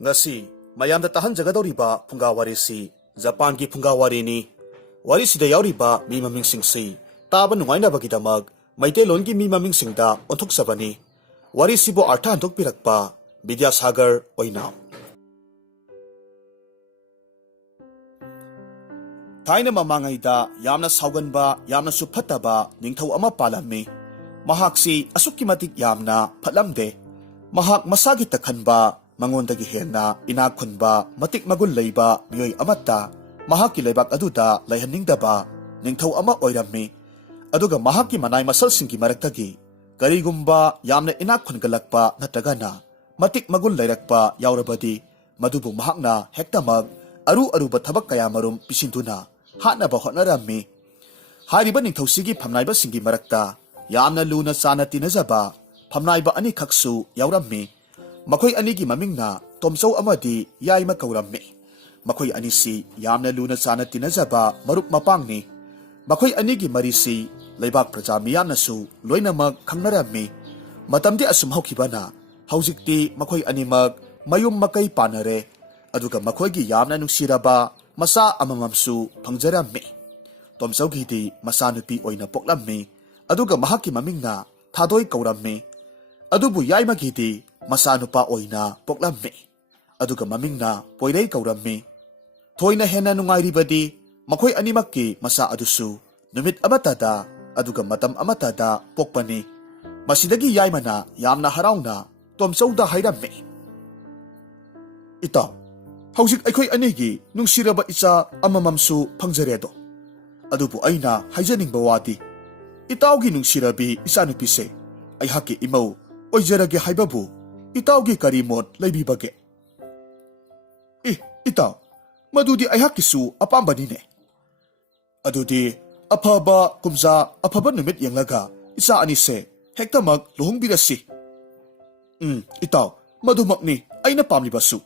Ngasi, mayamda tahan jagadoriba phungawari Japan ki phungawari ni. Wari sida yauriba mi maming singsi. Taba nungaina bagidamag, Maitelon ki mi maming singda onthok sabani. Wari sibo artha hantok pirakpa, Vidyasagar oinaw. Thaina mamangayda yamna sauganba, yamna suphataba, ningthaw ama palami. Mahaksi asukki matik yamna phatlamde. Mahak masagi takhanba, mangondagi henna inakhunba matik magun leiba miyoi amata mahaki leibak aduda laihaningdaba ningthaw ama oirammi aduga mahaki manai masal singki maraktagi karigumba yamna inakhungalakpa natragana matik magun leirakpa yaurabadi madubu mahakna hektamag aruba thabak kayamarum pisinduna hatnaba hotnarammi hariba ningthaw sigi phamnaiba singi marakta yamna luna chana tinajaba phamnaiba ani khaksu yaurammi Makoy anigi mamingna Tomsaw amadi Yaima kaurammi. Makoy anisi yamna luna sana tinazaba marup mapang ni. Makoy anigi marisi laibak praja miyam nasu loyna mag kangnarammi. Matamdi asum hawkibana hawzikti makoy animag mayum makay panare. Aduga makoy gi yamna nungsiraba masa amamamsu pangjarammi. Tomsaw gidi masa nupi oyna poklammi. Aduga mahaki mamingna Thadoy kaurammi. Adubu Yaima gidi Masanupa oina poklammi. Aduga mamingna poirei kaurammi. Thoina hena nungairibadi makoy animakki masa adusu numit amatada aduga matam amatada pokpani. Masidagi yaimana yamna harawna Tomsawda hayrammi. Itaw, hawsik aykoy anigi nungsiraba isa amamamsu pangjaredo. Adubu ayna hayjaningba wadi. Itawgi nungsirabi isa nupise ay haki imaw oijarage haybabu. Itawgi karimot laibibage. Itaw, madudi ayhakisu apamba nine. Adudi, apaba kumza apaba numit yang laga, isa anise, hektamag luhong birasi. Itaw, madumak ni ay napamlibasu.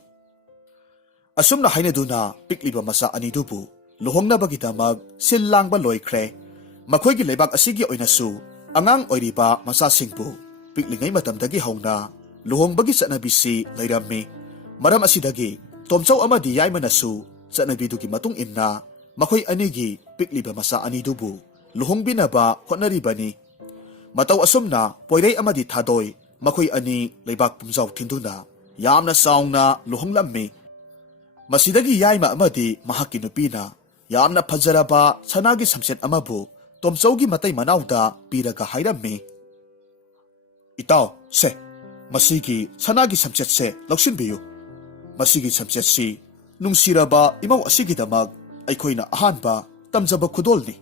Asum na hainado na pikliba masa anidubu, luhong na bagidamag silang ba loykre, makoy gilaybag asigi oynasu, angang oyriba masa singbu, piklingay matamdagi hauna, luhong bagi sa nabisi layrammi. Maram asidagi, Tomsaw amadi Yaima nasu sa nabidugi matung inna, makoy anigi pikliba masa anidubu, luhong binaba hotnariba ni. Mataw asum na poirey amadi Thadoy, makoy ani laybak pumzaw tinduna, yamna saong na luhong lammi. Masidagi Yaima amadi mahakinupina, yamna pajaraba sanagi samset amabu, Tomsaw gi matay manawda piraga hayrammi. Itaw, Masigi sanagi samsetse lauksinbiyo. Masigi samsetsi nung siraba imaw asigi damag ay koy na ahanba tamjaba kudol ni.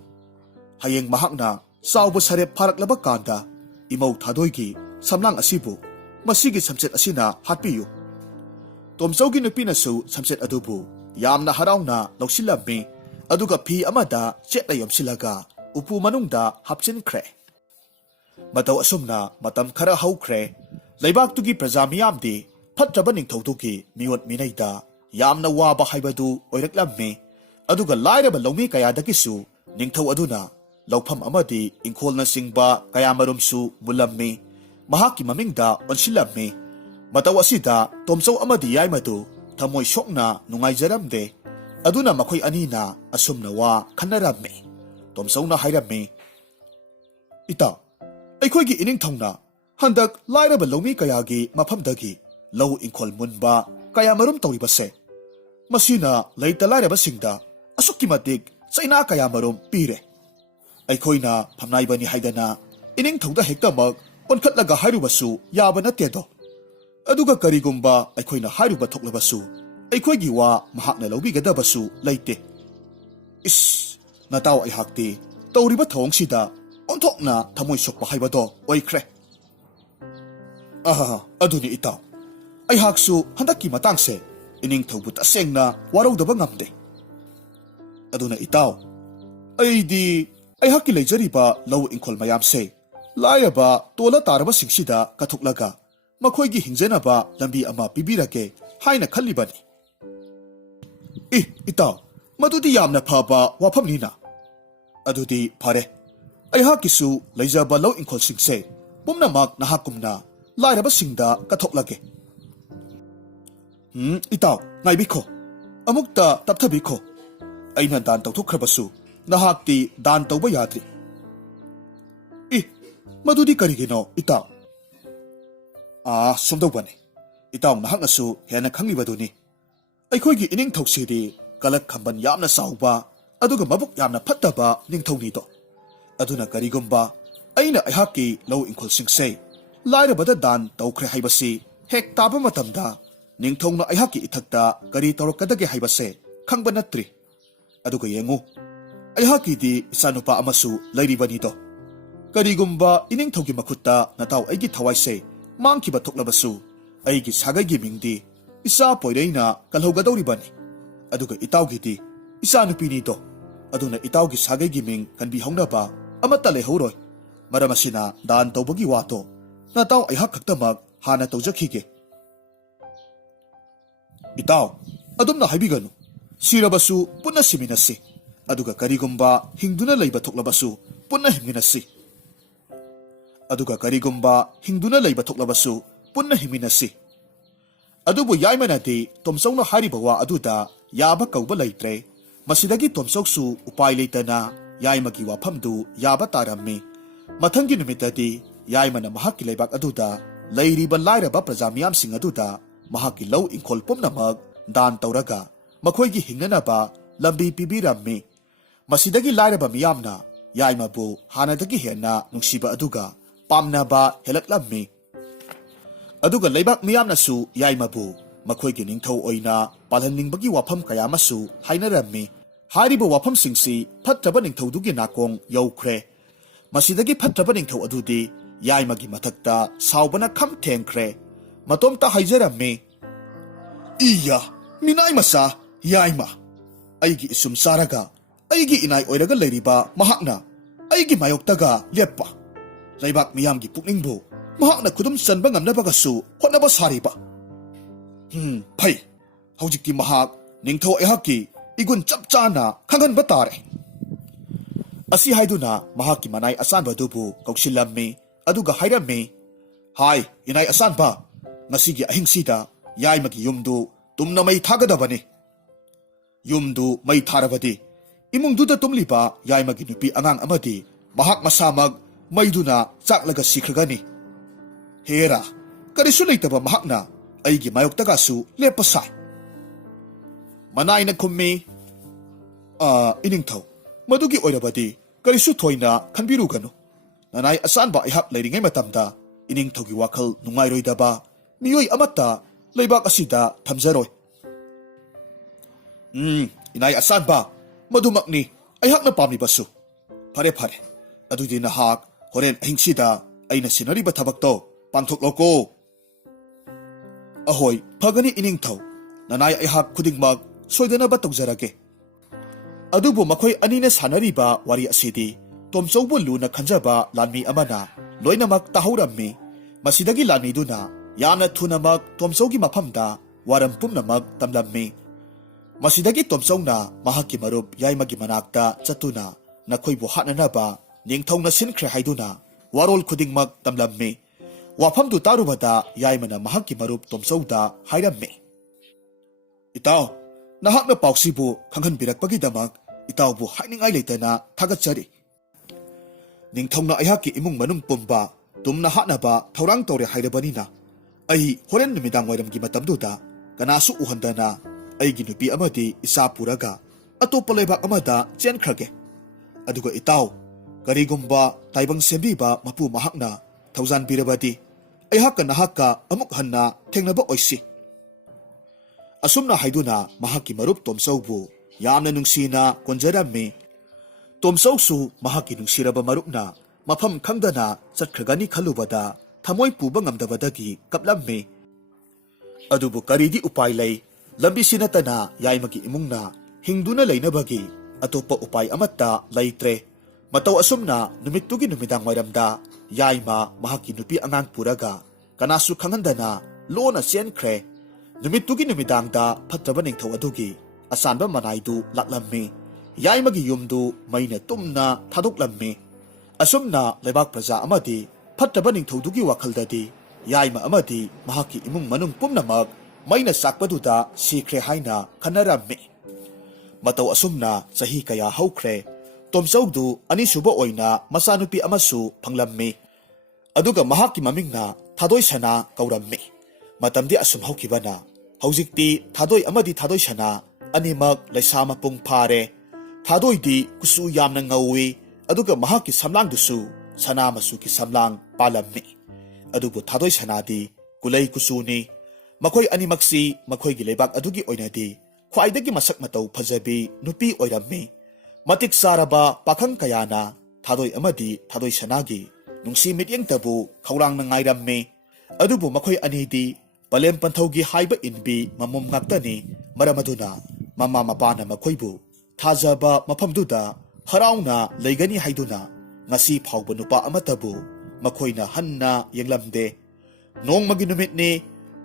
Hayeng mahakna saubo sarep paraklaba kanda imaw Thadoygi samlang asibo masigi samset asina hatpiyo. Tomsaw ginupinasu samset adubo yamna haraw na lauksilabmi aduga pi amada chetayom silaga upu manungda hapsin kre. Mataw asum na matam kara hawkre Laibak tugi praja miyamdi phatraba ningthawdugi miyot minayda yamna waba haibadu oiraklammi aduga lairaba lawmi kayadagisu ningthaw aduna lawpham amadi ingkholna singba kayamarumsu mulammi mahaki mamingda onsilammi mataw asida Tomsaw amadi Yaimadu thamoy sokna nungayjaramde aduna makoy anina asumna wa khanarammi Tomsaw na hayrammi. Itaw, aykoygi iningthawna Handak lairaba lawmi kayagi maphamdagi law ingkol munba kaya marum tawribase. Masina layta lairaba singda asukki matik sa ina kaya marum pire. Aykoy na phamnaiba ni haydana ining thawda hektamag onkatlaga hayrubasu yaba natedo. Aduga karigumba aykoy na hayruba thoklabasu aykoy giwa mahakna lawbigadabasu layte. Nataw ay hakti tawriba thawng sida ontok na thamoy sokpa haybado oikre. Aduni itaw. Ay haksu handaki matangse, ining tawbut aseng na waraw daba ngamde. Aduna itaw. Ay hakilay jariba law ingkol mayamse. Laya ba tola taraba singsida katuklaga. Makoy gi hingjena ba lambi ama pibirake, hayna khalibani. Itaw, madudi yamna phaba wafam nina. Adudi pare. Ay hakisu layjaba law ingkol singse, pumnamak nahakumna. Lairaba singda kathoklage. ꯏꯇꯥꯎ ꯉꯥꯏꯕꯤꯈꯣ ꯑꯃꯨꯛꯇ ꯇꯞꯊꯕꯤꯈꯣ ꯑꯩꯅ ꯗꯥꯟ ꯇꯧꯊꯣꯛꯈ꯭ꯔꯕꯁꯨ ꯅꯍꯥꯛꯇꯤ ꯗꯥꯟ ꯇꯧꯕ ꯌꯥꯗ꯭ꯔꯤ ꯃꯗꯨꯗꯤ ꯀꯔꯤꯒꯤꯅꯣ ꯏꯇꯥꯎ ꯁꯨꯝꯗꯧꯕꯅꯤ ꯏꯇꯥꯎ ꯅꯍꯥꯛꯅꯁꯨ ꯍꯦꯟꯅ ꯈꯪꯂꯤꯕꯗꯨꯅꯤ ꯑꯩꯈꯣꯏꯒꯤ ꯏꯅꯤꯡꯊꯧꯁꯤꯗꯤ ꯀꯂꯛ ꯈꯝꯕꯟ ꯌꯥꯝꯅ ꯆꯥꯎꯕ ꯑꯗꯨꯒ ꯃꯕꯨꯛ ꯌꯥꯝꯅ ꯐꯠꯇꯕ ꯅꯤꯡꯊꯧꯅꯤꯗꯣ ꯑꯗꯨꯅ ꯀꯔꯤꯒꯨꯝꯕ ꯑꯩꯅ ꯑꯩꯍꯥꯛꯀꯤ ꯂꯧ ꯏꯪꯈꯣꯜꯁꯤꯡꯁꯦ ꯂꯥꯏꯔꯕꯗ ꯗꯥꯟ ꯇꯧꯈ꯭ꯔꯦ ꯍꯥꯏꯕꯁꯤ ꯍꯦꯛ ꯇꯥꯕ ꯃꯇꯝꯗ ꯅꯤꯡꯊꯧꯅ ꯑꯩꯍꯥꯛꯀꯤ ꯏꯊꯛꯇ ꯀꯔꯤ ꯇꯧꯔꯛꯀꯗꯒꯦ ꯍꯥꯏꯕꯁꯦ ꯈꯪꯕ ꯅꯠꯇ꯭ꯔꯤ ꯑꯗꯨꯒ ꯌꯦꯡꯉꯨ ꯑꯩꯍꯥꯛꯀꯤꯗꯤ ꯏꯆꯥꯅꯨꯄꯥ ꯑꯃꯁꯨ ꯂꯩꯔꯤꯕꯅꯤꯗꯣ ꯀꯔꯤꯒꯨꯝꯕ ꯏꯅꯤꯡꯊꯧꯒꯤ ꯃꯈꯨꯠꯇ ꯅꯇꯥꯎ ꯑꯩꯒꯤ ꯊꯋꯥꯏꯁꯦ ꯃꯥꯡꯈꯤꯕ ꯊꯣꯛꯂꯕꯁꯨ ꯑꯩꯒꯤ ꯁꯥꯒꯩꯒꯤ ꯃꯤꯡꯗꯤ ꯏꯆꯥ ꯄꯣꯏꯔꯩꯅ ꯀꯜꯍꯧꯒꯗꯧꯔꯤꯕꯅꯤ ꯑꯗꯨꯒ ꯏꯇꯥꯎꯒꯤꯗꯤ ꯏꯆꯥꯅꯨꯄꯤꯅꯤꯗꯣ ꯑꯗꯨꯅ ꯏꯇꯥꯎꯒꯤ ꯁꯥꯒꯩꯒꯤ ꯃꯤꯡ ꯀꯟꯕꯤꯍꯧꯅꯕ ꯑꯃꯠꯇ ꯂꯩꯍꯧꯔꯣꯏ ꯃꯔꯝ ꯑꯁꯤꯅ ꯗꯥꯟ ꯇꯧꯕꯒꯤ ꯋꯥꯇꯣ ꯅꯇꯥꯎ ꯑꯩꯍꯥꯛ ꯈꯛꯇꯃꯛ ꯍꯥꯟꯅ ꯇꯧꯖꯈꯤꯒꯦ ꯏꯇꯥꯎ ꯑꯗꯨꯝꯅ ꯍꯥꯏꯕꯤꯒꯅꯨ ꯁꯤꯔꯕꯁꯨ ꯄꯨꯟꯅ ꯁꯤꯃꯤꯟꯅꯁꯤ ꯑꯗꯨꯒ ꯀꯔꯤꯒꯨꯝꯕ ꯍꯤꯡꯗꯨꯅ ꯂꯩꯕ ꯊꯣꯛꯂꯕꯁꯨ ꯄꯨꯟꯅ ꯍꯤꯡꯃꯤꯟꯅꯁꯤ ꯄꯨꯟꯅ ꯍꯤꯡꯃꯤꯟꯅꯁꯤ ꯑꯗꯨꯕꯨ ꯌꯥꯏꯃꯅꯗꯤ ꯇꯣꯝꯆꯧꯅ ꯍꯥꯏꯔꯤꯕ ꯋꯥ ꯑꯗꯨꯗ ꯌꯥꯕ ꯀꯧꯕ ꯂꯩꯇ꯭ꯔꯦ ꯃꯁꯤꯗꯒꯤ ꯇꯣꯝꯆꯧꯁꯨ ꯎꯄꯥꯏ ꯂꯩꯇꯅ ꯌꯥꯏꯃꯒꯤ ꯋꯥꯐꯝꯗꯨ ꯌꯥꯕ ꯇꯥꯔꯝꯃꯤ ꯃꯊꯪꯒꯤ ꯅꯨꯃꯤꯠꯇꯗꯤ ꯌꯥꯏꯃꯅ ꯃꯍꯥꯛꯀꯤ ꯂꯩꯕꯥꯛ ꯑꯗꯨꯗ ꯂꯩꯔꯤꯕ ꯂꯥꯏꯔꯕ प्रजा ꯃꯤꯌꯥꯝꯁꯤꯡ ꯑꯗꯨꯗ ꯃꯍꯥꯛꯀꯤ ꯂꯧ ꯏꯪꯈꯣꯜ ꯄꯨꯝꯅꯃꯛ ꯗꯥꯟ ꯇꯧꯔꯒ ꯃꯈꯣꯏꯒꯤ ꯍꯤꯡꯅꯅꯕ ꯂꯝꯕꯤ ꯄꯤꯕꯤꯔꯝꯃꯤ ꯃꯁꯤꯗꯒꯤ ꯂꯥꯏꯔꯕ ꯃꯤꯌꯥꯝꯅ ꯌꯥꯏꯃꯕꯨ ꯍꯥꯟꯅꯗꯒꯤ ꯍꯦꯟꯅ ꯅꯨꯡꯁꯤꯕ ꯑꯗꯨꯒ ꯄꯥꯝꯅꯕ ꯍꯦꯜꯂꯛꯂꯝꯃꯤ ꯑꯗꯨꯒ ꯂꯩꯕꯥꯛ ꯃꯤꯌꯥꯝꯅꯁꯨ ꯌꯥꯏꯃꯕꯨ ꯃꯈꯣꯏꯒꯤ ꯅꯤꯡꯊꯧ ꯑꯣꯏꯅ ꯄꯥꯜꯍꯟꯅꯤꯡꯕꯒꯤ ꯋꯥꯐꯝ ꯀꯌꯥ ꯑꯃꯁꯨ ꯍꯥꯏꯅꯔꯝꯃꯤ ꯍꯥꯏꯔꯤꯕ ꯋꯥꯐꯝꯁꯤꯡꯁꯤ ꯐꯠꯇ꯭ꯔꯕ ꯅꯤꯡꯊꯧꯗꯨꯒꯤ ꯅꯥꯀꯣꯡ ꯌꯧꯈ꯭ꯔꯦ ꯃꯁꯤꯗꯒꯤ ꯐꯠꯇ꯭ꯔꯕ ꯅꯤꯡꯊꯧ ꯑꯗꯨꯗꯤ ꯌꯥꯏꯃꯒꯤ ꯃꯊꯛꯇ ꯁꯥꯎꯕꯅ ꯈꯝ ꯊꯦꯡꯈ꯭ꯔꯦ ꯃꯇꯣꯝꯇ ꯍꯥꯏꯖꯔꯝꯃꯤ ꯏꯌꯥ ꯃꯤꯅꯥꯏ ꯃꯆꯥ ꯌꯥꯏꯃ ꯑꯩꯒꯤ ꯏꯁꯨꯝ ꯆꯥꯔꯒ ꯑꯩꯒꯤ ꯏꯅꯥꯏ ꯑꯣꯏꯔꯒ ꯂꯩꯔꯤꯕ ꯃꯍꯥꯛꯅ ꯑꯩꯒꯤ ꯃꯥꯌꯣꯛꯇꯒ ꯂꯦꯞꯄ ꯂꯩꯕꯥꯛ ꯃꯤꯌꯥꯝꯒꯤ ꯄꯨꯛꯅꯤꯡꯕꯨ ꯃꯍꯥꯛꯅ ꯈꯨꯗꯨꯝ ꯆꯟꯕ ꯉꯝꯅꯕꯒꯁꯨ ꯍꯣꯠꯅꯕ ꯁꯥꯔꯤꯕ ꯐꯩ ꯍꯧꯖꯤꯛꯇꯤ ꯃꯍꯥꯛ ꯅꯤꯡꯊꯧ ꯑꯩꯍꯥꯛꯀꯤ ꯏꯒꯨꯟ ꯆꯞ ꯆꯥꯅ ꯈꯪꯍꯟꯕ ꯇꯥꯔꯦ ꯑꯁꯤ ꯍꯥꯏꯗꯨꯅ ꯃꯍꯥꯛꯀꯤ ꯃꯅꯥꯏ ꯑꯆꯥꯟꯕꯗꯨꯕꯨ ꯀꯧꯁꯤꯜꯂꯝꯃꯤ ꯑꯗꯨꯒ ꯍꯥꯏꯔꯝꯃꯤ ꯍꯥꯏ ꯏꯅꯥꯏ ꯑꯆꯥꯟꯕ ꯉꯁꯤꯒꯤ ꯑꯍꯤꯡꯁꯤꯗ ꯌꯥꯏꯃꯒꯤ ꯌꯨꯝꯗꯨ ꯇꯨꯝꯅ ꯃꯩ ꯊꯥꯒꯗꯕꯅꯤ ꯌꯨꯝꯗꯨ ꯃꯩ ꯊꯥꯔꯕꯗꯤ ꯏꯃꯨꯡꯗꯨꯗ ꯇꯨꯝꯂꯤꯕ ꯌꯥꯏꯃꯒꯤ ꯅꯨꯄꯤ ꯑꯉꯥꯡ ꯑꯃꯗꯤ ꯃꯍꯥꯛ ꯃꯁꯥꯃꯛ ꯃꯩꯗꯨꯅ ꯆꯥꯛꯂꯒ ꯁꯤꯈ꯭ꯔꯒꯅꯤ ꯍꯦꯔꯥ ꯀꯔꯤꯁꯨ ꯂꯩꯇꯕ ꯃꯍꯥꯛꯅ ꯑꯩꯒꯤ ꯃꯥꯌꯣꯛꯇꯒꯁꯨ ꯂꯦꯞꯄ ꯁꯥꯏ ꯃꯅꯥꯏꯅ ꯈꯨꯝꯃꯤ ꯏꯅꯤꯡꯊꯧ ꯃꯗꯨꯒꯤ ꯑꯣꯏꯔꯕꯗꯤ ꯀꯔꯤꯁꯨ ꯊꯣꯏꯅ ꯈꯟꯕꯤꯔꯨꯒꯅꯨ ꯅꯅꯥꯏ ꯑꯆꯥꯟꯕ ꯑꯩꯍꯥꯛ ꯂꯩꯔꯤꯉꯩ ꯃꯇꯝꯗ ꯏꯅꯤꯡꯊꯧꯒꯤ ꯋꯥꯈꯜ ꯅꯨꯡꯉꯥꯏꯔꯣꯏꯗꯕ ꯃꯤꯑꯣꯏ ꯑꯃꯠꯇ ꯂꯩꯕꯥꯛ ꯑꯁꯤꯗ ꯊꯝꯖꯔꯣꯏ ꯏꯅꯥꯏ ꯑꯆꯥꯟꯕ ꯃꯗꯨꯃꯛꯅꯤ ꯑꯩꯍꯥꯛꯅ ꯄꯥꯝꯂꯤꯕꯁꯨ ꯐꯔꯦ ꯐꯔꯦ ꯑꯗꯨꯗꯤ ꯅꯍꯥꯛ ꯍꯣꯔꯦꯟ ꯑꯍꯤꯡꯁꯤꯗ ꯑꯩꯅ ꯁꯤꯟꯅꯔꯤꯕ ꯊꯕꯛꯇꯣ ꯄꯥꯡꯊꯣꯛꯂꯣꯀꯣ ꯑꯍꯣꯏ ꯐꯒꯅꯤ ꯏꯅꯤꯡꯊꯧ ꯅꯅꯥꯏ ꯑꯩꯍꯥꯛ ꯈꯨꯗꯤꯡꯃꯛ ꯁꯣꯏꯗꯅꯕ ꯇꯧꯖꯔꯒꯦ ꯑꯗꯨꯕꯨ ꯃꯈꯣꯏ ꯑꯅꯤꯅ ꯁꯥꯟꯅꯔꯤꯕ ꯋꯥꯔꯤ ꯑꯁꯤꯗꯤ ꯇꯣꯝꯆꯧꯕꯨ ꯂꯨꯅ ꯈꯟꯖꯕ ꯂꯥꯟꯃꯤ ꯑꯃꯅ ꯂꯣꯏꯅꯃꯛ ꯇꯥꯍꯧꯔꯝꯃꯤ ꯃꯁꯤꯗꯒꯤ ꯂꯥꯟꯃꯤꯗꯨꯅ ꯌꯥꯝꯅ ꯊꯨꯅꯃꯛ ꯇꯣꯝꯆꯧꯒꯤ ꯃꯐꯝꯗ ꯋꯥꯔꯝ ꯄꯨꯝꯅꯃꯛ ꯇꯝꯂꯝꯃꯤ ꯃꯁꯤꯗꯒꯤ ꯇꯣꯝꯆꯧꯅ ꯃꯍꯥꯛꯀꯤ ꯃꯔꯨꯞ ꯌꯥꯏꯃꯒꯤ ꯃꯅꯥꯛꯇ ꯆꯠꯇꯨꯅ ꯅꯈꯣꯏꯕꯨ ꯍꯥꯠꯅꯅꯕ ꯅꯤꯡꯊꯧꯅ ꯁꯤꯟꯈ꯭ꯔꯦ ꯍꯥꯏꯗꯨꯅ ꯋꯥꯔꯣꯜ ꯈꯨꯗꯤꯡꯃꯛ ꯇꯝꯂꯝꯃꯤ ꯋꯥꯐꯝꯗꯨ ꯇꯥꯔꯨꯕꯗ ꯌꯥꯏꯃꯅ ꯃꯍꯥꯛꯀꯤ ꯃꯔꯨꯞ ꯇꯣꯝꯆꯧꯗ ꯍꯥꯏꯔꯝꯃꯤ ꯏꯇꯥꯎ ꯅꯍꯥꯛꯅ ꯄꯥꯎꯁꯤꯕꯨ ꯈꯪꯍꯟꯕꯤꯔꯛꯄꯒꯤꯗꯃꯛ ꯏꯇꯥꯎꯕꯨ ꯍꯥꯏꯅꯤꯡꯉꯥꯏ ꯂꯩꯇꯅ ꯊꯥꯒꯠꯆꯔꯤ ꯅꯤꯡꯊꯧꯅ ꯑꯩꯍꯥꯛꯀꯤ ꯏꯃꯨꯡ ꯃꯅꯨꯡ ꯄꯨꯝꯕ ꯇꯨꯝꯅ ꯍꯥꯠꯅꯕ ꯊꯧꯔꯥꯡ ꯇꯧꯔꯦ ꯍꯥꯏꯔꯕꯅꯤꯅ ꯑꯩ ꯍꯣꯔꯦꯟ ꯅꯨꯃꯤꯗꯥꯡ ꯋꯥꯏꯔꯝꯒꯤ ꯃꯇꯝꯗꯨꯗ ꯀꯅꯥꯁꯨ ꯎꯍꯟꯗꯅ ꯑꯩꯒꯤ ꯅꯨꯄꯤ ꯑꯃꯗꯤ ꯏꯆꯥ ꯄꯨꯔꯒ ꯑꯇꯣꯞꯄ ꯂꯩꯕꯥꯛ ꯑꯃꯗ ꯆꯦꯟꯈ꯭ꯔꯒꯦ ꯑꯗꯨꯒ ꯏꯇꯥꯎ ꯀꯔꯤꯒꯨꯝꯕ ꯇꯥꯏꯕꯪ ꯁꯦꯝꯕꯤꯕ ꯃꯄꯨ ꯃꯍꯥꯛꯅ ꯊꯧꯖꯥꯟꯕꯤꯔꯕꯗꯤ ꯑꯩꯍꯥꯛꯀ ꯅꯍꯥꯛꯀ ꯑꯃꯨꯛ ꯍꯟꯅ ꯊꯦꯡꯅꯕ ꯑꯣꯏꯁꯤ ꯑꯁꯨꯝꯅ ꯍꯥꯏꯗꯨꯅ ꯃꯍꯥꯛꯀꯤ ꯃꯔꯨꯞ ꯇꯣꯝꯆꯧꯕꯨ ꯌꯥꯝꯅ ꯅꯨꯡꯁꯤꯅ ꯀꯣꯟꯖꯔꯝꯃꯤ ꯇꯣꯝꯆꯧꯁꯨ ꯃꯍꯥꯛꯀꯤ ꯅꯨꯡꯁꯤꯔꯕ ꯃꯔꯨꯞꯅ ꯃꯐꯝ ꯈꯪꯗꯅ ꯆꯠꯈ꯭ꯔꯒꯅꯤ ꯈꯜꯂꯨꯕꯗ ꯊꯃꯣꯏ ꯄꯨꯕ ꯉꯝꯗꯕꯗꯒꯤ ꯀꯞꯂꯝꯃꯤ ꯑꯗꯨꯕꯨ ꯀꯔꯤꯗꯤ ꯎꯄꯥꯏ ꯂꯩ ꯂꯝꯕꯤꯁꯤ ꯅꯠꯇꯅ ꯌꯥꯏꯃꯒꯤ ꯏꯃꯨꯡꯅ ꯍꯤꯡꯗꯨꯅ ꯂꯩꯅꯕꯒꯤ ꯑꯇꯣꯞꯄ ꯎꯄꯥꯏ ꯑꯃꯠꯇ ꯂꯩꯇ꯭ꯔꯦ ꯃꯇꯧ ꯑꯁꯨꯝꯅ ꯅꯨꯃꯤꯠꯇꯨꯒꯤ ꯅꯨꯃꯤꯗꯥꯡ ꯋꯥꯏꯔꯝꯗ ꯌꯥꯏꯃ ꯃꯍꯥꯛꯀꯤ ꯅꯨꯄꯤ ꯑꯉꯥꯡ ꯄꯨꯔꯒ ꯀꯅꯥꯁꯨ ꯈꯪꯍꯟꯗꯅ ꯂꯣꯟꯅ ꯆꯦꯟꯈ꯭ꯔꯦ ꯅꯨꯃꯤꯠꯇꯨꯒꯤ ꯅꯨꯃꯤꯗꯥꯡꯗ ꯐꯠꯇꯕ ꯅꯤꯡꯊꯧ ꯑꯗꯨꯒꯤ ꯑꯆꯥꯟꯕ ꯃꯅꯥꯏꯗꯨ ꯂꯥꯛꯂꯝꯃꯤ ꯌꯥꯏꯃꯒꯤ ꯌꯨꯝꯗꯨ ꯃꯩꯅ ꯇꯨꯝꯅ ꯊꯥꯗꯣꯛꯂꯝꯃꯤ ꯑꯁꯨꯝꯅ ꯂꯩꯕꯥꯛ ꯄ꯭ꯔꯖꯥ ꯑꯃꯗꯤ ꯐꯠꯇꯕ ꯅꯤꯡꯊꯧꯗꯨꯒꯤ ꯋꯥꯈꯜꯗꯗꯤ ꯌꯥꯏꯃ ꯑꯃꯗꯤ ꯃꯍꯥꯛꯀꯤ ꯏꯃꯨꯡ ꯃꯅꯨꯡ ꯄꯨꯝꯅꯃꯛ ꯃꯩꯅ ꯆꯥꯛꯄꯗꯨꯗ ꯁꯤꯈ꯭ꯔꯦ ꯍꯥꯏꯅ ꯈꯟꯅꯔꯝꯃꯤ꯫ ꯃꯇꯧ ꯑꯁꯨꯝꯅ ꯆꯍꯤ ꯀꯌꯥ ꯍꯧꯈ꯭ꯔꯦ꯫ ꯇꯣꯝꯆꯧꯗꯨ ꯑꯅꯤꯁꯨꯕ ꯑꯣꯏꯅ ꯃꯆꯥꯅꯨꯄꯤ ꯑꯃꯁꯨ ꯐꯪꯂꯝꯃꯤ꯫ ꯑꯗꯨꯒ ꯃꯍꯥꯛꯀꯤ ꯃꯃꯤꯡꯅ ꯊꯥꯗꯣꯏꯁꯅꯥ ꯀꯧꯔꯝꯃꯤ꯫ ꯃꯇꯝꯗꯤ ꯑꯁꯨꯝ ꯍꯧꯈꯤꯕꯅ ꯍꯧꯖꯤꯛꯇꯤ ꯊꯥꯗꯣꯏ ꯑꯃꯗꯤ ꯊꯥꯗꯣꯏꯁꯅꯥ ꯑꯅꯤꯃꯛ ꯂꯩꯁꯥ ꯃꯄꯨꯡ ꯐꯥꯔꯦ꯫ ꯊꯥꯗꯣꯏꯗꯤ ꯀꯨꯆꯨ ꯌꯥꯝꯅ ꯉꯧꯏ, ꯑꯗꯨꯒ ꯃꯍꯥꯛꯀꯤ ꯁꯝꯂꯥꯡꯗꯨꯁꯨ ꯁꯅꯥ ꯃꯆꯨꯒꯤ ꯁꯝꯂꯥꯡ ꯄꯥꯜꯂꯝꯃꯤ꯫ ꯑꯗꯨꯕꯨ ꯊꯥꯗꯣꯏꯁꯅꯥꯗꯤ ꯀꯨꯂꯩ ꯀꯨꯆꯨꯅꯤ꯫ ꯃꯈꯣꯏ ꯑꯅꯤꯃꯛꯁꯤ ꯃꯈꯣꯏꯒꯤ ꯂꯩꯕꯥꯛ ꯑꯗꯨꯒꯤ ꯑꯣꯏꯅꯗꯤ ꯈ꯭ꯋꯥꯏꯗꯒꯤ ꯃꯁꯛ ꯃꯇꯧ ꯐꯖꯕꯤ ꯅꯨꯄꯤ ꯑꯣꯏꯔꯝꯃꯤ꯫ ꯃꯇꯤꯛ ꯆꯥꯔꯕ ꯄꯥꯈꯪ ꯀꯌꯥꯅ ꯊꯥꯗꯣꯏ ꯑꯃꯗꯤ ꯊꯥꯗꯣꯏꯁꯅꯥꯒꯤ ꯅꯨꯡꯁꯤ ꯃꯤꯠꯌꯦꯡꯇꯕꯨ ꯈꯧꯔꯥꯡꯅ ꯉꯥꯏꯔꯝꯃꯤ꯫ ꯑꯗꯨꯕꯨ ꯃꯈꯣꯏ ꯑꯅꯤꯗꯤ ꯄꯂꯦꯝ ꯄꯟꯊꯧꯒꯤ ꯍꯥꯏꯕ ꯏꯟꯕꯤ ꯃꯃꯣꯝ ꯉꯥꯛꯇꯅꯤ꯫ ꯃꯔꯝ ꯑꯗꯨꯅ ꯃꯃꯥ ꯃꯄꯥꯅ ꯃꯈꯣꯏꯕꯨ ꯊꯥꯖꯕ ꯃꯐꯝꯗꯨꯗ ꯍꯔꯥꯎꯅ ꯂꯩꯒꯅꯤ ꯍꯥꯏꯗꯨꯅ ꯉꯁꯤ ꯐꯥꯎꯕ ꯅꯨꯄꯥ ꯑꯃꯠꯇꯕꯨ ꯃꯈꯣꯏꯅ ꯍꯟꯅ ꯌꯦꯡꯂꯝꯗꯦ꯫ ꯅꯣꯡꯃꯒꯤ ꯅꯨꯃꯤꯠꯅꯤ꯫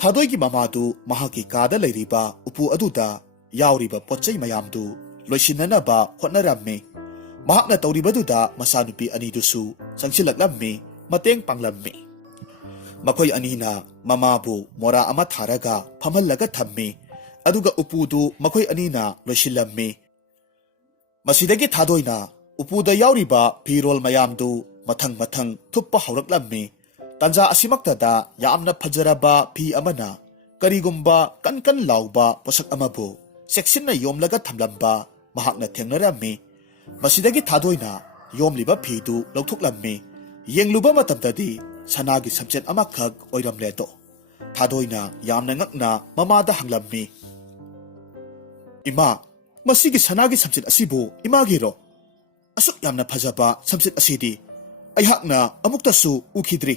ꯊꯥꯗꯣꯏꯒꯤ ꯃꯃꯥꯗꯨ ꯃꯍꯥꯛꯀꯤ ꯀꯥꯗ ꯂꯩꯔꯤꯕ ꯎꯄꯨ ꯑꯗꯨꯗ ꯌꯥꯎꯔꯤꯕ ꯄꯣꯠꯆꯩ ꯃꯌꯥꯝꯗꯨ ꯂꯣꯏꯁꯤꯟꯅꯅꯕ ꯍꯣꯠꯅꯔꯝꯃꯤ꯫ ꯃꯍꯥꯛꯅ ꯇꯧꯔꯤꯕꯗꯨꯗ ꯃꯆꯥꯅꯨꯄꯤ ꯑꯅꯤꯗꯨꯁꯨ ꯆꯪꯁꯤꯜꯂꯛꯂꯝꯃꯤ, ꯃꯇꯦꯡ ꯄꯥꯡꯂꯝꯃꯤ꯫ ꯃꯈꯣꯏ ꯑꯅꯤꯅ ꯃꯃꯥꯕꯨ ꯃꯣꯔꯥ ꯑꯃ ꯊꯥꯔꯒ ꯐꯝꯍꯜꯂꯒ ꯊꯝꯃꯤ, ꯑꯗꯨꯒ ꯎꯄꯨꯗꯨ ꯃꯈꯣꯏ ꯑꯅꯤꯅ ꯂꯣꯏꯁꯤꯜꯂꯝꯃꯤ꯫ ꯃꯁꯤꯗꯒꯤ ꯊꯥꯗꯣꯏꯅ ꯎꯄꯨꯗ ꯌꯥꯎꯔꯤꯕ ꯐꯤꯔꯣꯜ ꯃꯌꯥꯝꯗꯨ ꯃꯊꯪ ꯃꯊꯪ ꯊꯨꯞꯄ ꯍꯧꯔꯛꯂꯝꯃꯤ꯫ ꯇꯥꯟꯖꯥ ꯑꯁꯤꯃꯛꯇꯗ ꯌꯥꯝꯅ ꯐꯖꯔꯕ ꯐꯤ ꯑꯃꯅ ꯀꯔꯤꯒꯨꯝꯕ ꯀꯟ ꯀꯟ ꯂꯥꯎꯕ ꯄꯣꯠꯁꯛ ꯑꯃꯕꯨ ꯆꯦꯛꯁꯤꯟꯅ ꯌꯣꯝꯂꯒ ꯊꯝꯂꯝꯕ ꯃꯍꯥꯛꯅ ꯊꯦꯡꯅꯔꯝꯃꯤ꯫ ꯃꯁꯤꯗꯒꯤ ꯊꯥꯗꯣꯏꯅ ꯌꯣꯝꯂꯤꯕ ꯐꯤꯗꯨ ꯂꯧꯊꯣꯛꯂꯝꯃꯤ꯫ ꯌꯦꯡꯂꯨꯕ ꯃꯇꯝꯗꯗꯤ ꯁꯅꯥꯒꯤ ꯁꯝꯆꯦꯠ ꯑꯃꯈꯛ ꯑꯣꯏꯔꯝꯂꯦꯗꯣ꯫ ꯊꯥꯗꯣꯏꯅ ꯌꯥꯝꯅ ꯉꯛꯅ ꯃꯃꯥꯗ ꯍꯪꯂꯝꯃꯤ, "ꯏꯃꯥ, ꯃꯁꯤꯒꯤ ꯁꯅꯥꯒꯤ ꯁꯝꯆꯦꯠ ꯑꯁꯤꯕꯨ ꯏꯃꯥꯒꯤꯔꯣ? ꯑꯁꯨꯛ ꯌꯥꯝꯅ ꯐꯖꯕ ꯁꯝꯆꯦꯠ ꯑꯁꯤꯗꯤ ꯑꯩꯍꯥꯛꯅ ꯑꯃꯨꯛꯇꯁꯨ ꯎꯈꯤꯗ꯭ꯔꯤ"꯫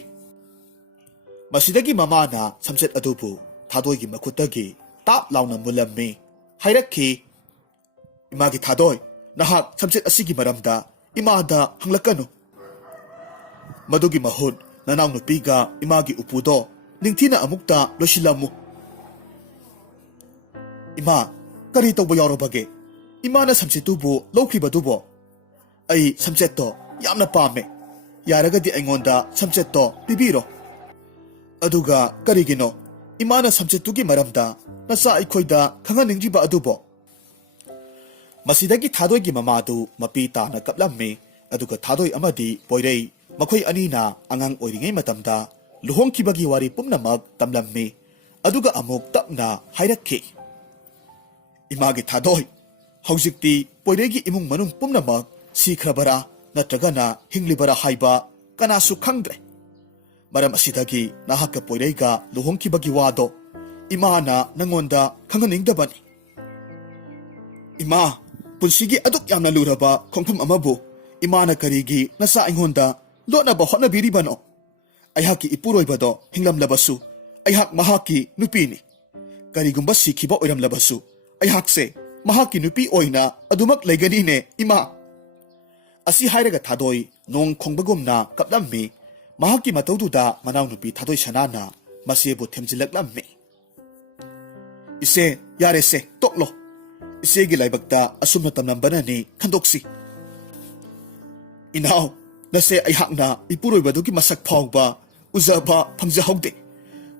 ꯃꯁꯤꯗꯒꯤ ꯃꯃꯥꯅ ꯁꯝꯆꯦꯠ ꯑꯗꯨꯕꯨ ꯊꯥꯗꯣꯏꯒꯤ ꯃꯈꯨꯠꯇꯒꯤ ꯇꯥꯞ ꯂꯥꯎꯅ ꯃꯨꯜꯂꯝꯃꯤ꯫ ꯍꯥꯏꯔꯛꯈꯤ, "ꯏꯃꯥꯒꯤ ꯊꯥꯗꯣꯏ, ꯅꯍꯥꯛ ꯁꯝꯆꯦꯠ ꯑꯁꯤꯒꯤ ꯃꯔꯝꯗ ꯏꯃꯥꯗ ꯍꯪꯂꯛꯀꯅꯨ꯫ ꯃꯗꯨꯒꯤ ꯃꯍꯨꯠ ꯅꯅꯥꯎꯅꯨꯄꯤꯒ ꯏꯃꯥꯒꯤ ꯎꯄꯨꯗꯣ ꯅꯤꯡꯊꯤꯅ ꯑꯃꯨꯛꯇ ꯂꯣꯏꯁꯤꯜꯂꯝꯃꯨ"꯫ "ꯏꯃꯥ, ꯀꯔꯤ ꯇꯧꯕ ꯌꯥꯎꯔꯕꯒꯦ? ꯏꯃꯥꯅ ꯁꯝꯆꯦꯠꯇꯨꯕꯨ ꯂꯧꯈꯤꯕꯗꯨꯕꯣ? ꯑꯩ ꯁꯝꯆꯦꯠꯇꯣ ꯌꯥꯝꯅ ꯄꯥꯝꯃꯦ꯫ ꯌꯥꯔꯒꯗꯤ ꯑꯩꯉꯣꯟꯗ ꯁꯝꯆꯦꯠꯇꯣ ꯄꯤꯕꯤꯔꯣ꯫ ꯑꯗꯨꯒ ꯀꯔꯤꯒꯤꯅꯣ ꯏꯃꯥꯅ ꯁꯝꯆꯦꯠꯇꯨꯒꯤ ꯃꯔꯝꯗ ꯅꯆꯥ ꯑꯩꯈꯣꯏꯗ ꯈꯪꯍꯟꯅꯤꯡꯗ꯭ꯔꯤꯕ ꯑꯗꯨꯕꯣ"꯫ ꯃꯁꯤꯗꯒꯤ ꯊꯥꯗꯣꯏꯒꯤ ꯃꯃꯥꯗꯨ ꯃꯄꯤ ꯇꯥꯅ ꯀꯞꯂꯝꯃꯤ꯫ ꯑꯗꯨꯒ ꯊꯥꯗꯣꯏ ꯑꯃꯗꯤ ꯄꯣꯏꯔꯩ, ꯃꯈꯣꯏ ꯑꯅꯤꯅ ꯑꯉꯥꯡ ꯑꯣꯏꯔꯤꯉꯩ ꯃꯇꯝꯗ ꯂꯨꯍꯣꯡꯈꯤꯕꯒꯤ ꯋꯥꯔꯤ ꯄꯨꯝꯅꯃꯛ ꯇꯝꯂꯝꯃꯤ꯫ ꯑꯗꯨꯒ ꯑꯃꯨꯛ ꯇꯞꯅ ꯍꯥꯏꯔꯛꯈꯤ, "ꯏꯃꯥꯒꯤ ꯊꯥꯗꯣꯏ, ꯍꯧꯖꯤꯛꯇꯤ ꯄꯣꯏꯔꯩꯒꯤ ꯏꯃꯨꯡ ꯃꯅꯨꯡ ꯄꯨꯝꯅꯃꯛ ꯁꯤꯈ꯭ꯔꯕꯔꯥ ꯅꯠꯇ꯭ꯔꯒꯅ ꯍꯤꯡꯂꯤꯕꯔꯥ ꯍꯥꯏꯕ ꯀꯅꯥꯁꯨ ꯈꯪꯗ꯭ꯔꯦ꯫ ꯃꯔꯝ ꯑꯁꯤꯗꯒꯤ ꯅꯍꯥꯛꯀ ꯄꯣꯏꯔꯩꯒ ꯂꯨꯍꯣꯡꯈꯤꯕꯒꯤ ꯋꯥꯗꯣ ꯏꯃꯥꯅ ꯅꯪꯉꯣꯟꯗ ꯈꯪꯍꯟꯅꯤꯡꯗꯕꯅꯤ꯫ ꯏꯃꯥ, ꯄꯨꯟꯁꯤꯒꯤ ꯑꯗꯨꯛ ꯌꯥꯝꯅ ꯂꯨꯔꯕ ꯈꯣꯡꯐꯝ ꯑꯃꯕꯨ ꯏꯃꯥꯅ ꯀꯔꯤꯒꯤ ꯅꯆꯥ ꯑꯩꯉꯣꯟꯗ ꯂꯣꯠꯅꯕ ꯍꯣꯠꯅꯕꯤꯔꯤꯕꯅꯣ? ꯑꯩꯍꯥꯛꯀꯤ ꯏꯄꯨꯔꯣꯏꯕꯗꯣ ꯍꯤꯡꯂꯝꯂꯕꯁꯨ ꯑꯩꯍꯥꯛ ꯃꯍꯥꯛꯀꯤ ꯅꯨꯄꯤꯅꯤ꯫ ꯀꯔꯤꯒꯨꯝꯕ ꯁꯤꯈꯤꯕ ꯑꯣꯏꯔꯝꯂꯕꯁꯨ ꯑꯩꯍꯥꯛꯁꯦ ꯃꯍꯥꯛꯀꯤ ꯅꯨꯄꯤ ꯑꯣꯏꯅ ꯑꯗꯨꯃꯛ ꯂꯩꯒꯅꯤꯅꯦ ꯏꯃꯥ"꯫ ꯑꯁꯤ ꯍꯥꯏꯔꯒ ꯊꯥꯗꯣꯏ ꯅꯣꯡ ꯈꯣꯡꯕꯒꯨꯝꯅ ꯀꯞꯂꯝꯃꯤ꯫ ꯃꯍꯥꯛꯀꯤ ꯃꯇꯧꯗꯨꯗ ꯃꯅꯥꯎꯅꯨꯄꯤ ꯊꯥꯗꯣꯏꯁꯅꯥꯅ ꯃꯆꯦꯕꯨ ꯊꯦꯝꯖꯤꯜꯂꯛꯂꯝꯃꯤ꯫ "ꯏꯆꯦ, ꯌꯥꯔꯦꯁꯦ, ꯇꯣꯛꯂꯣ꯫ ꯏꯆꯦꯒꯤ ꯂꯥꯏꯕꯛꯇ ꯑꯁꯨꯝꯅ ꯇꯝꯂꯝꯕꯅꯅꯤ ꯈꯟꯗꯣꯛꯁꯤ꯫ ꯏꯅꯥꯎ, ꯅꯆꯦ ꯑꯩꯍꯥꯛꯅ ꯏꯄꯨꯔꯣꯏꯕꯗꯨꯒꯤ ꯃꯁꯛ ꯐꯥꯎꯕ ꯎꯖꯕ ꯐꯪꯖꯍꯧꯗꯦ꯫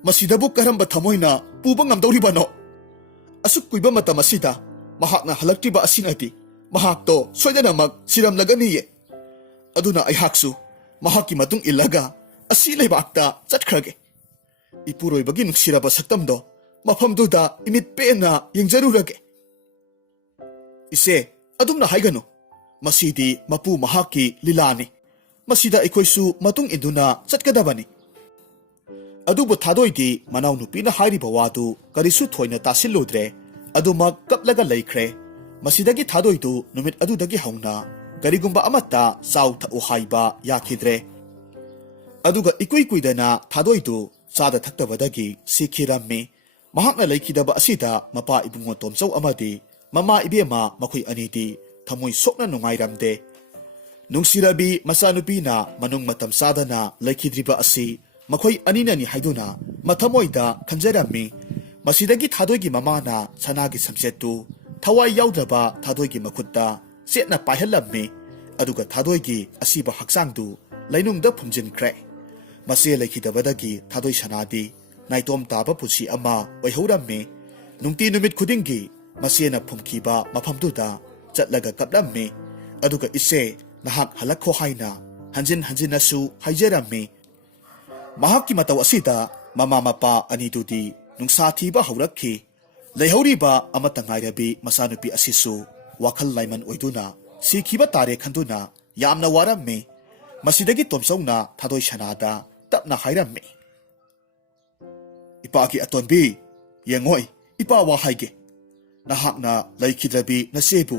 ꯃꯁꯤꯗꯕꯨ ꯀꯔꯝꯕ ꯊꯃꯣꯏꯅ ꯄꯨꯕ ꯉꯝꯗꯧꯔꯤꯕꯅꯣ? ꯑꯁꯨꯛ ꯀꯨꯏꯕ ꯃꯇꯝ ꯑꯁꯤꯗ ꯃꯍꯥꯛꯅ ꯍꯜꯂꯛꯇ꯭ꯔꯤꯕ ꯑꯁꯤꯅꯗꯤ ꯃꯍꯥꯛꯇꯣ ꯁꯣꯏꯗꯅꯃꯛ ꯁꯤꯔꯝꯂꯒꯅꯤꯌꯦ꯫ ꯑꯗꯨꯅ ꯑꯩꯍꯥꯛꯁꯨ ꯃꯍꯥꯛꯀꯤ ꯃꯇꯨꯡ ꯏꯜꯂꯒ ꯑꯁꯤ ꯂꯩꯕꯥꯛꯇ ꯆꯠꯈ꯭ꯔꯒꯦ꯫ ꯏꯄꯨꯔꯣꯏꯕꯒꯤ ꯅꯨꯡꯁꯤꯔꯕ ꯁꯛꯇꯝꯗꯣ ꯃꯐꯝꯗꯨꯗ ꯏꯃꯤꯠ ꯄꯦꯟꯅ ꯌꯦꯡꯖꯔꯨꯔꯒꯦ"꯫ "ꯏꯆꯦ, ꯑꯗꯨꯝꯅ ꯍꯥꯏꯒꯅꯨ꯫ ꯃꯁꯤꯗꯤ ꯃꯄꯨ ꯃꯍꯥꯛꯀꯤ ꯂꯤꯂꯥꯅꯤ꯫ ꯃꯁꯤꯗ ꯑꯩꯈꯣꯏꯁꯨ ꯃꯇꯨꯡ ꯏꯟꯗꯨꯅ ꯆꯠꯀꯗꯕꯅꯤ"꯫ ꯑꯗꯨꯕꯨ ꯊꯥꯗꯣꯏꯗꯤ ꯃꯅꯥꯎꯅꯨꯄꯤꯅ ꯍꯥꯏꯔꯤꯕ ꯋꯥꯗꯨ ꯀꯔꯤꯁꯨ ꯊꯣꯏꯅ ꯇꯥꯁꯤꯜꯂꯨꯗ꯭ꯔꯦ꯫ ꯑꯗꯨꯃꯛ ꯀꯞꯂꯒ ꯂꯩꯈ꯭ꯔꯦ꯫ ꯃꯁꯤꯗꯒꯤ ꯊꯥꯗꯣꯏꯗꯨ ꯅꯨꯃꯤꯠ ꯑꯗꯨꯗꯒꯤ ꯍꯧꯅ ꯀꯔꯤꯒꯨꯝꯕ ꯑꯃꯠꯇ ꯆꯥꯎ ꯊꯛꯎ ꯍꯥꯏꯕ ꯌꯥꯈꯤꯗ꯭ꯔꯦ꯫ ꯑꯗꯨꯒ ꯏꯀꯨꯏ ꯀꯨꯏꯗꯅ ꯊꯥꯗꯣꯏꯗꯨ ꯆꯥꯗ ꯊꯛꯇꯕꯗꯒꯤ ꯁꯤꯈꯤꯔꯝꯃꯤ꯫ ꯃꯍꯥꯛꯅ ꯂꯩꯈꯤꯗꯕ ꯑꯁꯤꯗ ꯃꯄꯥ ꯏꯕꯨꯡꯉꯣ ꯇꯣꯝꯆꯧ ꯑꯃꯗꯤ ꯃꯃꯥ ꯏꯕꯦꯝꯃ ꯃꯈꯣꯏ ꯑꯅꯤꯗꯤ ꯊꯃꯣꯏ ꯁꯣꯛꯅ ꯅꯨꯡꯉꯥꯏꯔꯝꯗꯦ꯫ ꯅꯨꯡꯁꯤꯔꯕꯤ ꯃꯆꯥꯅꯨꯄꯤꯅ ꯃꯅꯨꯡ ꯃꯇꯝ ꯆꯥꯗꯅ ꯂꯩꯈꯤꯗ꯭ꯔꯤꯕ ꯑꯁꯤ ꯃꯈꯣꯏ ꯑꯅꯤꯅꯅꯤ ꯍꯥꯏꯗꯨꯅ ꯃꯊꯃꯣꯏꯗ ꯈꯟꯖꯔꯝꯃꯤ꯫ ꯃꯁꯤꯗꯒꯤ ꯊꯥꯗꯣꯏꯒꯤ ꯃꯃꯥꯅ ꯁꯅꯥꯒꯤ ꯁꯝꯆꯦꯠꯇꯨ ꯊꯋꯥꯏ ꯌꯥꯎꯗ꯭ꯔꯕ ꯊꯥꯗꯣꯏꯒꯤ ꯃꯈꯨꯠꯇ ꯆꯦꯠꯅ ꯄꯥꯏꯍꯜꯂꯝꯃꯤ꯫ ꯑꯗꯨꯒ ꯊꯥꯗꯣꯏꯒꯤ ꯑꯁꯤꯕ ꯍꯛꯆꯥꯡꯗꯨ ꯂꯩꯅꯨꯡꯗ ꯐꯨꯝꯖꯤꯟꯈ꯭ꯔꯦ꯫ ꯃꯆꯦ ꯂꯩꯈꯤꯗꯕꯗꯒꯤ ꯊꯥꯗꯣꯏꯁꯅꯥꯗꯤ naitôm taba pusi ama oihaurammi nungti numit khudinggi masena phumkhiba maphamtuda chatlaga kaplammi aduga ise nahak halakho haina hanjin asu haijarammi mahakki mataw asida mama mapa anidudi nungsa thiba haurakhi leihoriba amata ngairabi masanupi asisu wakhal laiman oiduna sikhiba tare khanduna yamna warammi masidagi tomsauna thadoi shanada tapna hairammi ipaki atonbi yengoi ipa wa haige nahakna laikhidrabi nasebu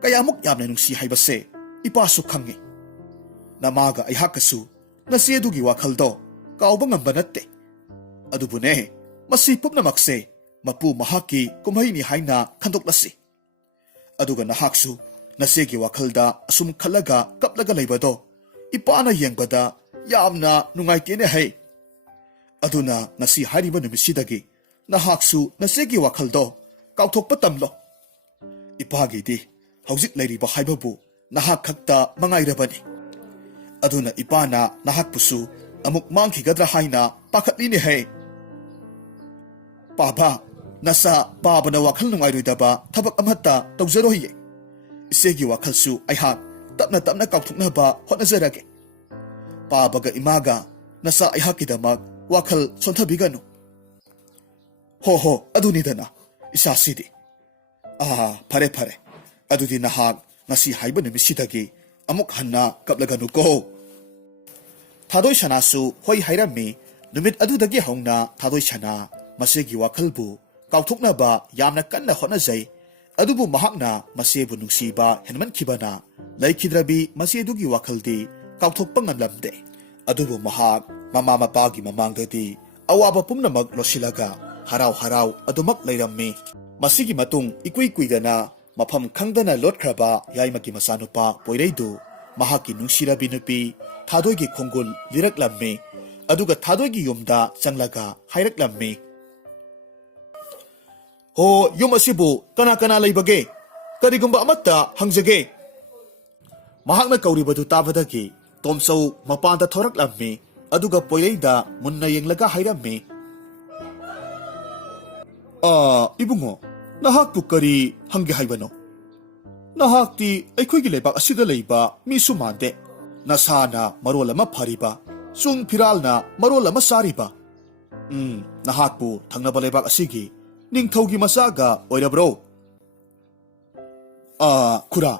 kayamuk yamna nungsi haibase ipa su khangi namaga aihakasu nasedugi wakhaldo kauba ngamba natte adubune masi pupnamakse mapu mahaki kumhaini haina khandoklasi aduga nahaksu nasegi wakhalda asum khalaga kaplaga leibado ipana yengbada yamna nungaitene hai aduna nasi hariba numisidagi nahaksu nasegi wakhaldo kauthokpa tamlo ipagi di hauzik leiriba haibabu nahak khakta mangairabani aduna ipana nahak pusu amuk mangkhigadra haina pakhatline hai Papa nasa baba na wakhal nungairuidaba thabak amhatta tawjarohiye isegi wakhalsu aihak tapna kauthuknaba hotnazarage pabaga imaga nasa aihakidamak wakhal sonthabiganu ho adunidana isasidi phare adudi nahak ngasi haiba numisidagi amuk hanna kaplaganu ko thadoi shanasu hoi hairammi numit adudagi hauna thadoi shana masegi wakhalbu kauthuknaba yamna kanna hotnajai adubu mahakna masebu nungsiba henman khibana laikhidrabi masedugi wakhaldi kauthokpa ngamlamde adubu mahak mama mapagi mamangdadi awaba pumnamak losilaga harau adumak leirammi masigi matung ikui kuidana mafam khangdana lotkraba yaimaki masanupa poireidu mahaki nungsirabi nupi thadoigi khongul liraklammi aduga thadoigi yumda changlaga hairaklammi ho yum asibu kana leibage karigumba amatta hangjage mahakna kauribadu tabadagi tomsau mapanda thoraklammi aduga poireida munna yenglaga hairammi ibungo nahakpu kari hangi haibano nahakti aikhoigi leibak asida leiba misu mande nasana marol ama phariba sung phiralna marol ama sariba nahakpu thangnaba leibak asigi ningthaugi masaga oirabro khura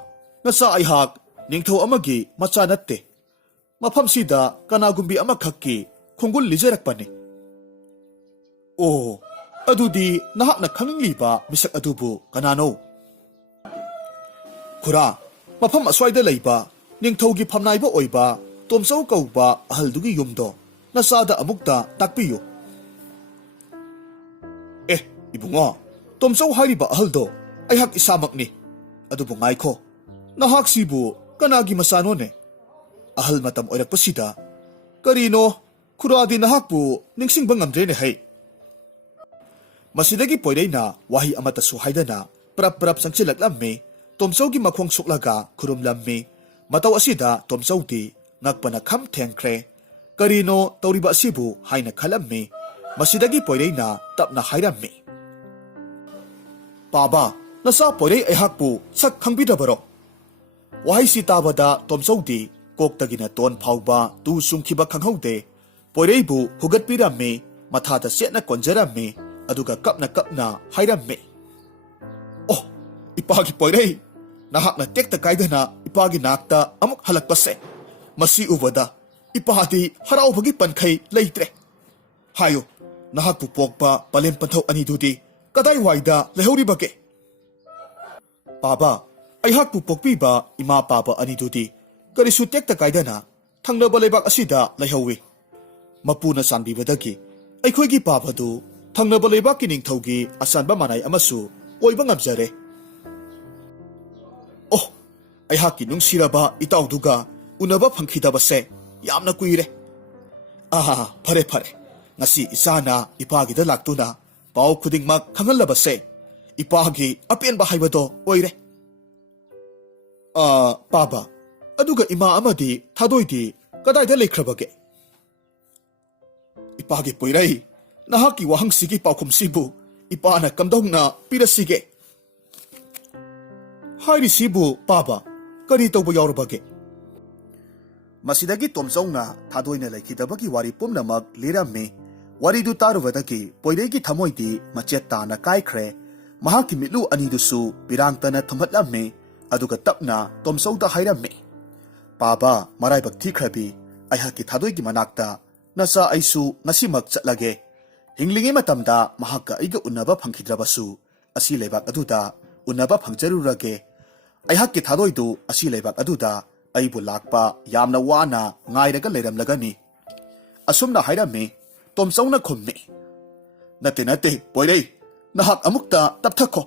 nasa aihak ningthau amagi macha natte mafamsida kanagumbi amakhakki khongul lijarakpani adudi nahakna khangingliba misak adubu kanano khura mafam aswaida leiba ningthaugi phamnaiba oiba tomsau kauba ahaldugi yumdo nasada amukta takpiyu ibungo tomsau hariba ahaldo aihak isamakni adubu ngaikho nahak sibu kanagi masano ne ahal matam oirakpasida karino khuradi nahakpu ningsingba ngamdre ne hai masidagi poireina wahi amata suhaidana prap sangchilaklammi tomsaugi makhong suklaga khurumlammi mataw asida tomsauti ngakpana kham thengkhre karino tawriba asibu haina khalammi masidagi poireina tapna hairammi Paba, nasa poirei aihakpu sak khangbidabaro wahi sitabada tomsaudi koktagina ton phauba tu sungkhiba khanghaude poireibu hugatpirammi mathada setna konjarammi aduga kapna hairammi ipagi poirei nahakna tekta kaidana ipagi nakta amuk halakpase masi ubada ipahati haraubagi pankhai leitre hayo nahakpu pokpa palem panthau anidudi kadai waida lehauribage Papa aihakpu pokpiba ima papa anidudi karisu tekta kaidana thangnaba leibak asida lehawi mapuna sanbibadagi aikhoigi papadu thangnaba leibak ningthaugi asanba manai amasu oiba ngamjare aihakki nungsiraba itauduga unaba phangkhidabase yamna kuire phare ngasi isana ipagida laktuna pau khudingmak khangalabase ipagi apenba haibado oire Papa aduga ima amadi thadoidi kadaida lekhrabage ipagi poirai ꯅꯍꯥꯛꯀꯤ ꯋꯥꯍꯪꯁꯤꯒꯤ ꯄꯥꯎꯈꯨꯝꯁꯤꯕꯨ ꯏꯄꯥꯅ ꯀꯝꯗꯧꯅ ꯄꯤꯔꯁꯤꯒꯦ? ꯍꯥꯏꯔꯤꯁꯤꯕꯨ ꯄꯥꯕ ꯀꯔꯤ ꯇꯧꯕ ꯌꯥꯎꯔꯕꯒꯦ? ꯃꯁꯤꯗꯒꯤ ꯇꯣꯝꯆꯧꯅ ꯊꯥꯗꯣꯏꯅ ꯂꯩꯈꯤꯗꯕꯒꯤ ꯋꯥꯔꯤ ꯄꯨꯝꯅꯃꯛ ꯂꯤꯔꯝꯃꯤ꯫ ꯋꯥꯔꯤꯗꯨ ꯇꯥꯔꯨꯕꯗꯒꯤ ꯄꯣꯏꯔꯩꯒꯤ ꯊꯃꯣꯏꯗꯤ ꯃꯆꯦꯠ ꯇꯥꯅ ꯀꯥꯏꯈ꯭ꯔꯦ꯫ ꯃꯍꯥꯛꯀꯤ ꯃꯤꯠꯂꯨ ꯑꯅꯤꯗꯨꯁꯨ ꯄꯤꯔꯥꯡꯇꯅ ꯊꯨꯝꯍꯠꯂꯝꯃꯤ꯫ ꯑꯗꯨꯒ ꯇꯞꯅ ꯇꯣꯝꯆꯧꯗ ꯍꯥꯏꯔꯝꯃꯤ, ꯄꯥꯕ ꯃꯔꯥꯏꯕꯛ ꯊꯤꯈ꯭ꯔꯕꯤ, ꯑꯩꯍꯥꯛꯀꯤ ꯊꯥꯗꯣꯏꯒꯤ ꯃꯅꯥꯛꯇ ꯅꯆꯥ ꯑꯩꯁꯨ ꯉꯁꯤꯃꯛ ꯆꯠꯂꯒꯦ꯫ ꯍꯤꯡꯂꯤꯉꯩ ꯃꯇꯝꯗ ꯃꯍꯥꯛꯀ ꯑꯩꯒ ꯎꯟꯅꯕ ꯐꯪꯈꯤꯗ꯭ꯔꯕꯁꯨ ꯑꯁꯤ ꯂꯩꯕꯥꯛ ꯑꯗꯨꯗ ꯎꯟꯅꯕ ꯐꯪꯖꯔꯨꯔꯒꯦ꯫ ꯑꯩꯍꯥꯛꯀꯤ ꯊꯥꯗꯣꯏꯗꯨ ꯑꯁꯤ ꯂꯩꯕꯥꯛ ꯑꯗꯨꯗ ꯑꯩꯕꯨ ꯂꯥꯛꯄ ꯌꯥꯝꯅ ꯋꯥꯅ ꯉꯥꯏꯔꯒ ꯂꯩꯔꯝꯂꯒꯅꯤ꯫ ꯑꯁꯨꯝꯅ ꯍꯥꯏꯔꯝꯃꯤ꯫ ꯇꯣꯝꯆꯧꯅ ꯈꯨꯝꯃꯤ, ꯅꯠꯇꯦ ꯅꯠꯇꯦ ꯄꯣꯏꯔꯩ, ꯅꯍꯥꯛ ꯑꯃꯨꯛꯇ ꯇꯞꯊꯈꯣ꯫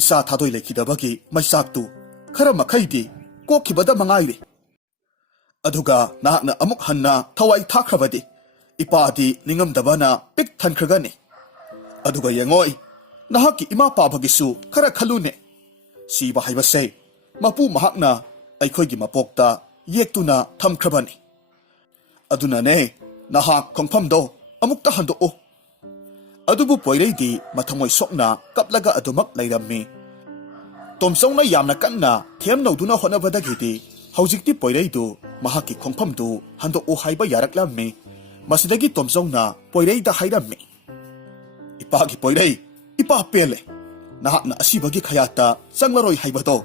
ꯏꯆꯥ ꯊꯥꯗꯣꯏ ꯂꯩꯈꯤꯗꯕꯒꯤ ꯃꯩꯆꯥꯛꯇꯨ ꯈꯔ ꯃꯈꯩꯗꯤ ꯀꯣꯛꯈꯤꯕꯗ ꯃꯉꯥꯏꯔꯦ꯫ ꯑꯗꯨꯒ ꯅꯍꯥꯛꯅ ꯑꯃꯨꯛ ꯍꯟꯅ ꯊꯋꯥꯏ ꯊꯥꯈ꯭ꯔꯕꯗꯤ ꯏꯄꯥꯗꯤ ꯅꯤꯡꯉꯝꯗꯕꯅ ꯄꯤꯛ ꯊꯟꯈ꯭ꯔꯒꯅꯤ꯫ ꯑꯗꯨꯒ ꯌꯦꯡꯉꯣꯏ, ꯅꯍꯥꯛꯀꯤ ꯏꯃꯥ ꯄꯥꯕꯒꯤꯁꯨ ꯈꯔ ꯈꯜꯂꯨꯅꯦ꯫ ꯁꯤꯕ ꯍꯥꯏꯕꯁꯦ ꯃꯄꯨ ꯃꯍꯥꯛꯅ ꯑꯩꯈꯣꯏꯒꯤ ꯃꯄꯣꯛꯇ ꯌꯦꯛꯇꯨꯅ ꯊꯝꯈ꯭ꯔꯕꯅꯤ꯫ ꯑꯗꯨꯅꯅꯦ ꯅꯍꯥꯛ ꯈꯣꯡꯐꯝꯗꯣ ꯑꯃꯨꯛꯇ ꯍꯟꯗꯣꯛꯎ꯫ ꯑꯗꯨꯕꯨ ꯄꯣꯏꯔꯩꯗꯤ ꯃꯊꯃꯣꯏ ꯁꯣꯛꯅ ꯀꯞꯂꯒ ꯑꯗꯨꯃꯛ ꯂꯩꯔꯝꯃꯤ꯫ ꯇꯣꯝꯆꯧꯅ ꯌꯥꯝꯅ ꯀꯟꯅ ꯊꯦꯝꯅꯧꯗꯨꯅ ꯍꯣꯠꯅꯕꯗꯒꯤꯗꯤ ꯍꯧꯖꯤꯛꯇꯤ ꯄꯣꯏꯔꯩꯗꯨ ꯃꯍꯥꯛꯀꯤ ꯈꯣꯡꯐꯝꯗꯨ ꯍꯟꯗꯣꯛꯎ ꯍꯥꯏꯕ ꯌꯥꯔꯛꯂꯝꯃꯤ꯫ ꯃꯁꯤꯗꯒꯤ ꯇꯣꯝꯆꯧꯅ ꯄꯣꯏꯔꯩꯗ ꯍꯥꯏꯔꯝꯃꯤ, ꯏꯄꯥꯒꯤ ꯄꯣꯏꯔꯩ, ꯏꯄꯥ ꯄꯦꯜꯂꯦ꯫ ꯅꯍꯥꯛꯅ ꯑꯁꯤꯕꯒꯤ ꯈꯌꯥꯠꯇ ꯆꯪꯂꯔꯣꯏ ꯍꯥꯏꯕꯗꯣ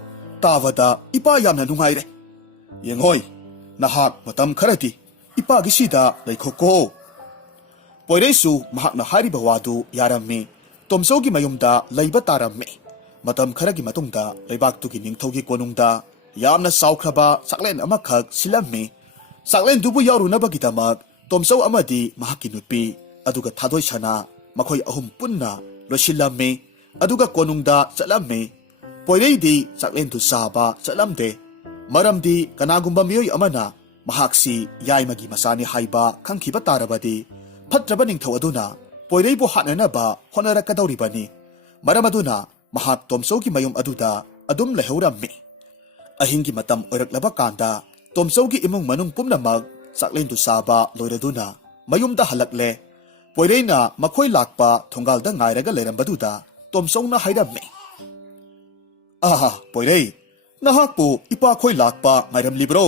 ꯇꯥꯕꯗ ꯏꯄꯥ ꯌꯥꯝꯅ ꯅꯨꯡꯉꯥꯏꯔꯦ꯫ ꯌꯦꯡꯉꯣꯏ, ꯅꯍꯥꯛ ꯃꯇꯝ ꯈꯔꯗꯤ ꯏꯄꯥꯒꯤ ꯁꯤꯗ ꯂꯩꯈꯣꯀꯣ꯫ ꯄꯣꯏꯔꯩꯁꯨ ꯃꯍꯥꯛꯅ ꯍꯥꯏꯔꯤꯕ ꯋꯥꯗꯨ ꯌꯥꯔꯝꯃꯤ꯫ ꯇꯣꯝꯆꯧꯒꯤ ꯃꯌꯨꯝꯗ ꯂꯩꯕ ꯇꯥꯔꯝꯃꯤ꯫ ꯃꯇꯝ ꯈꯔꯒꯤ ꯃꯇꯨꯡꯗ ꯂꯩꯕꯥꯛꯇꯨꯒꯤ ꯅꯤꯡꯊꯧꯒꯤ ꯀꯣꯅꯨꯡꯗ ꯌꯥꯝꯅ ꯆꯥꯎꯈ꯭ꯔꯕ ꯆꯥꯛꯂꯦꯟ ꯑꯃꯈꯛ ꯁꯤꯜꯂꯝꯃꯤ꯫ ꯆꯥꯛꯂꯦꯟꯗꯨꯕꯨ ꯌꯥꯎꯔꯨꯅꯕꯒꯤꯗꯃꯛ ꯇꯣꯝꯆꯧ ꯑꯃꯗꯤ ꯃꯍꯥꯛꯀꯤ ꯅꯨꯄꯤ ꯑꯗꯨꯒ ꯊꯥꯗꯣꯏ ꯁꯅꯥ ꯃꯈꯣꯏ ꯑꯍꯨꯝ ꯄꯨꯟꯅ ꯂꯣꯏꯁꯤꯜꯂꯝꯃꯤ꯫ ꯑꯗꯨꯒ ꯀꯣꯅꯨꯡꯗ ꯆꯠꯂꯝꯃꯤ꯫ ꯄꯣꯏꯔꯩꯗꯤ ꯆꯥꯛꯂꯦꯟꯗꯨ ꯆꯥꯕ ꯆꯠꯂꯝꯗꯦ꯫ ꯃꯔꯝꯗꯤ ꯀꯅꯥꯒꯨꯝꯕ ꯃꯤꯑꯣꯏ ꯑꯃꯅ ꯃꯍꯥꯛꯁꯤ ꯌꯥꯏꯃꯒꯤ ꯃꯆꯥꯅꯤ ꯍꯥꯏꯕ ꯈꯪꯈꯤꯕ ꯇꯥꯔꯕꯗꯤ ꯐꯠꯇ꯭ꯔꯕ ꯅꯤꯡꯊꯧ ꯑꯗꯨꯅ ꯄꯣꯏꯔꯩꯕꯨ ꯍꯥꯠꯅꯅꯕ ꯍꯣꯠꯅꯔꯛꯀꯗꯧꯔꯤꯕꯅꯤ꯫ ꯃꯔꯝ ꯑꯗꯨꯅ ꯃꯍꯥꯛ ꯇꯣꯝꯆꯧꯒꯤ ꯃꯌꯨꯝ ꯑꯗꯨꯗ ꯑꯗꯨꯝ ꯂꯩꯍꯧꯔꯝꯃꯤ꯫ ꯑꯍꯤꯡꯒꯤ ꯃꯇꯝ ꯑꯣꯏꯔꯛꯂꯕ ꯀꯥꯟꯗ ꯇꯣꯝꯆꯧꯒꯤ ꯏꯃꯨꯡ ꯃꯅꯨꯡ ꯄꯨꯝꯅꯃꯛ ꯆꯥꯛꯂꯦꯟꯗꯨ ꯆꯥꯕ ꯂꯣꯏꯔꯗꯨꯅ ꯃꯌꯨꯝꯗ ꯍꯜꯂꯛꯂꯦ꯫ ꯄꯣꯏꯔꯩꯅ ꯃꯈꯣꯏ ꯂꯥꯛꯄ ꯊꯣꯡꯒꯥꯜꯗ ꯉꯥꯏꯔꯒ ꯂꯩꯔꯝꯕꯗꯨꯗ ꯇꯣꯝꯆꯧꯅ ꯍꯥꯏꯔꯝꯃꯤ, ꯑꯍꯥ ꯄꯣꯏꯔꯩ, ꯅꯍꯥꯛꯄꯨ ꯏꯄꯥꯈꯣꯏ ꯂꯥꯛꯄ ꯉꯥꯏꯔꯝꯂꯤꯕ꯭ꯔꯣ?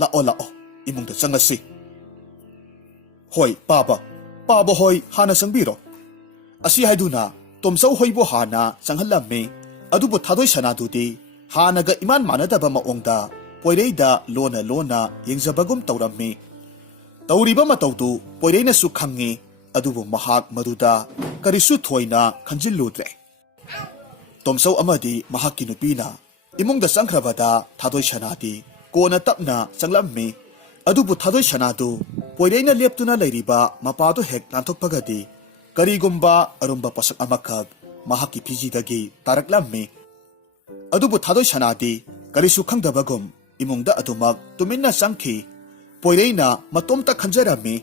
ꯂꯥꯛꯑꯣ ꯂꯥꯛꯑꯣ, ꯏꯃꯨꯡꯗ ꯆꯪꯉꯁꯤ꯫ ꯍꯣꯏ ꯄꯥꯕ, ꯄꯥꯕ ꯍꯣꯏ ꯍꯥꯟꯅ ꯆꯪꯕꯤꯔꯣ꯫ ꯑꯁꯤ ꯍꯥꯏꯗꯨꯅ ꯇꯣꯝꯆꯧ ꯍꯣꯏꯕꯨ ꯍꯥꯟꯅ ꯆꯪꯍꯜꯂꯝꯃꯤ꯫ ꯑꯗꯨꯕꯨ ꯊꯥꯗꯣꯏ ꯁꯅꯥꯗꯨꯗꯤ ꯍꯥꯟꯅꯒ ꯏꯃꯥꯟ ꯃꯥꯟꯅꯗꯕ ꯃꯑꯣꯡꯗ ꯄꯣꯏꯔꯩꯗ ꯂꯣꯟꯅ ꯂꯣꯟꯅ ꯌꯦꯡꯖꯕꯒꯨꯝ ꯇꯧꯔꯝꯃꯤ꯫ ꯇꯧꯔꯤꯕ ꯃꯇꯧꯗꯨ ꯄꯣꯏꯔꯩꯅꯁꯨ ꯈꯪꯉꯤ꯫ ꯑꯗꯨꯕꯨ ꯃꯍꯥꯛ ꯃꯗꯨꯗ ꯀꯔꯤꯁꯨ ꯊꯣꯏꯅ ꯈꯟꯖꯤꯜꯂꯨꯗ꯭ꯔꯦ꯫ ꯇꯣꯝꯆꯧ ꯑꯃꯗꯤ ꯃꯍꯥꯛꯀꯤ ꯅꯨꯄꯤꯅ ꯏꯃꯨꯡꯗ ꯆꯪꯈ꯭ꯔꯕꯗ ꯊꯥꯗꯣꯏ ꯁꯅꯥꯗꯤ ꯀꯣꯟꯅ ꯇꯞꯅ ꯆꯪꯂꯝꯃꯤ꯫ ꯑꯗꯨꯕꯨ ꯊꯥꯗꯣꯏ ꯁꯅꯥꯗꯨ ꯄꯣꯏꯔꯩꯅ ꯂꯦꯞꯇꯨꯅ ꯂꯩꯔꯤꯕ ꯃꯄꯥꯗꯨ ꯍꯦꯛ ꯂꯥꯟꯊꯣꯛꯄꯒꯗꯤ ꯀꯔꯤꯒꯨꯝꯕ ꯑꯔꯨꯝꯕ ꯄꯣꯠꯁꯛ ꯑꯃꯈꯛ ꯃꯍꯥꯛꯀꯤ ꯐꯤꯖꯤꯗꯒꯤ ꯇꯥꯔꯛꯂꯝꯃꯤ꯫ ꯑꯗꯨꯕꯨ ꯊꯥꯗꯣꯏ ꯁꯅꯥꯗꯤ ꯀꯔꯤꯁꯨ ꯈꯪꯗꯕꯒꯨꯝ ꯏꯃꯨꯡꯗ ꯑꯗꯨꯃꯛ ꯇꯨꯃꯤꯟꯅ ꯆꯪꯈꯤ꯫ ꯄꯣꯏꯔꯩꯅ ꯃꯇꯣꯝꯇ ꯈꯟꯖꯔꯝꯃꯤ,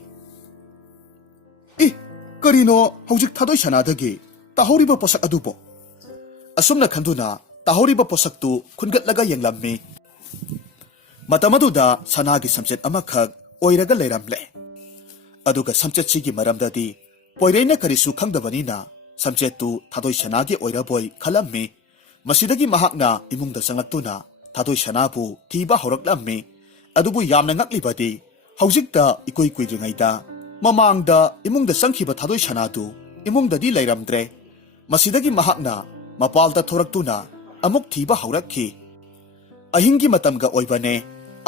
ꯀꯔꯤꯅꯣ ꯍꯧꯖꯤꯛ ꯊꯥꯗꯣꯏ ꯁꯅꯥꯗꯒꯤ ꯇꯥꯍꯧꯔꯤꯕ ꯄꯣꯠꯁꯛ ꯑꯗꯨꯕꯣ? ꯑꯁꯨꯝꯅ ꯈꯟꯗꯨꯅ ꯇꯥꯍꯧꯔꯤꯕ ꯄꯣꯠꯁꯛꯇꯨ ꯈꯨꯟꯒꯠꯂꯒ ꯌꯦꯡꯂꯝꯃꯤ꯫ ꯃꯇꯝ ꯑꯗꯨꯗ ꯁꯅꯥꯒꯤ ꯁꯝꯆꯦꯠ ꯑꯃꯈꯛ ꯑꯣꯏꯔꯒ ꯂꯩꯔꯝꯂꯦ꯫ ꯑꯗꯨꯒ ꯁꯝꯆꯦꯠꯁꯤꯒꯤ ꯃꯔꯝꯗꯗꯤ ꯄꯣꯏꯔꯩꯅ ꯀꯔꯤꯁꯨ ꯈꯪꯗꯕꯅꯤꯅ ꯁꯝꯆꯦꯠꯇꯨ ꯊꯥꯗꯣꯏ ꯁꯅꯥꯒꯤ ꯑꯣꯏꯔꯕꯣꯏ ꯈꯜꯂꯝꯃꯤ꯫ ꯃꯁꯤꯗꯒꯤ ꯃꯍꯥꯛꯅ ꯏꯃꯨꯡꯗ ꯆꯪꯂꯛꯇꯨꯅ ꯊꯥꯗꯣꯏ ꯁꯅꯥꯕꯨ ꯊꯤꯕ ꯍꯧꯔꯛꯂꯝꯃꯤ꯫ ꯑꯗꯨꯕꯨ ꯌꯥꯝꯅ ꯉꯛꯂꯤꯕꯗꯤ ꯍꯧꯖꯤꯛꯇ ꯏꯀꯨꯏ ꯀꯨꯏꯗ꯭ꯔꯤꯉꯩꯗ ꯃꯃꯥꯡꯗ ꯏꯃꯨꯡꯗ ꯆꯪꯈꯤꯕ ꯊꯥꯗꯣꯏ ꯁꯅꯥꯗꯨ ꯏꯃꯨꯡꯗꯗꯤ ꯂꯩꯔꯝꯗ꯭ꯔꯦ꯫ ꯃꯁꯤꯗꯒꯤ ꯃꯍꯥꯛꯅ ꯃꯄꯥꯜꯗ ꯊꯣꯔꯛꯇꯨꯅ ꯑꯃꯨꯛ ꯊꯤꯕ ꯍꯧꯔꯛꯈꯤ꯫ ꯑꯍꯤꯡꯒꯤ ꯃꯇꯝꯒ ꯑꯣꯏꯕꯅꯦ꯫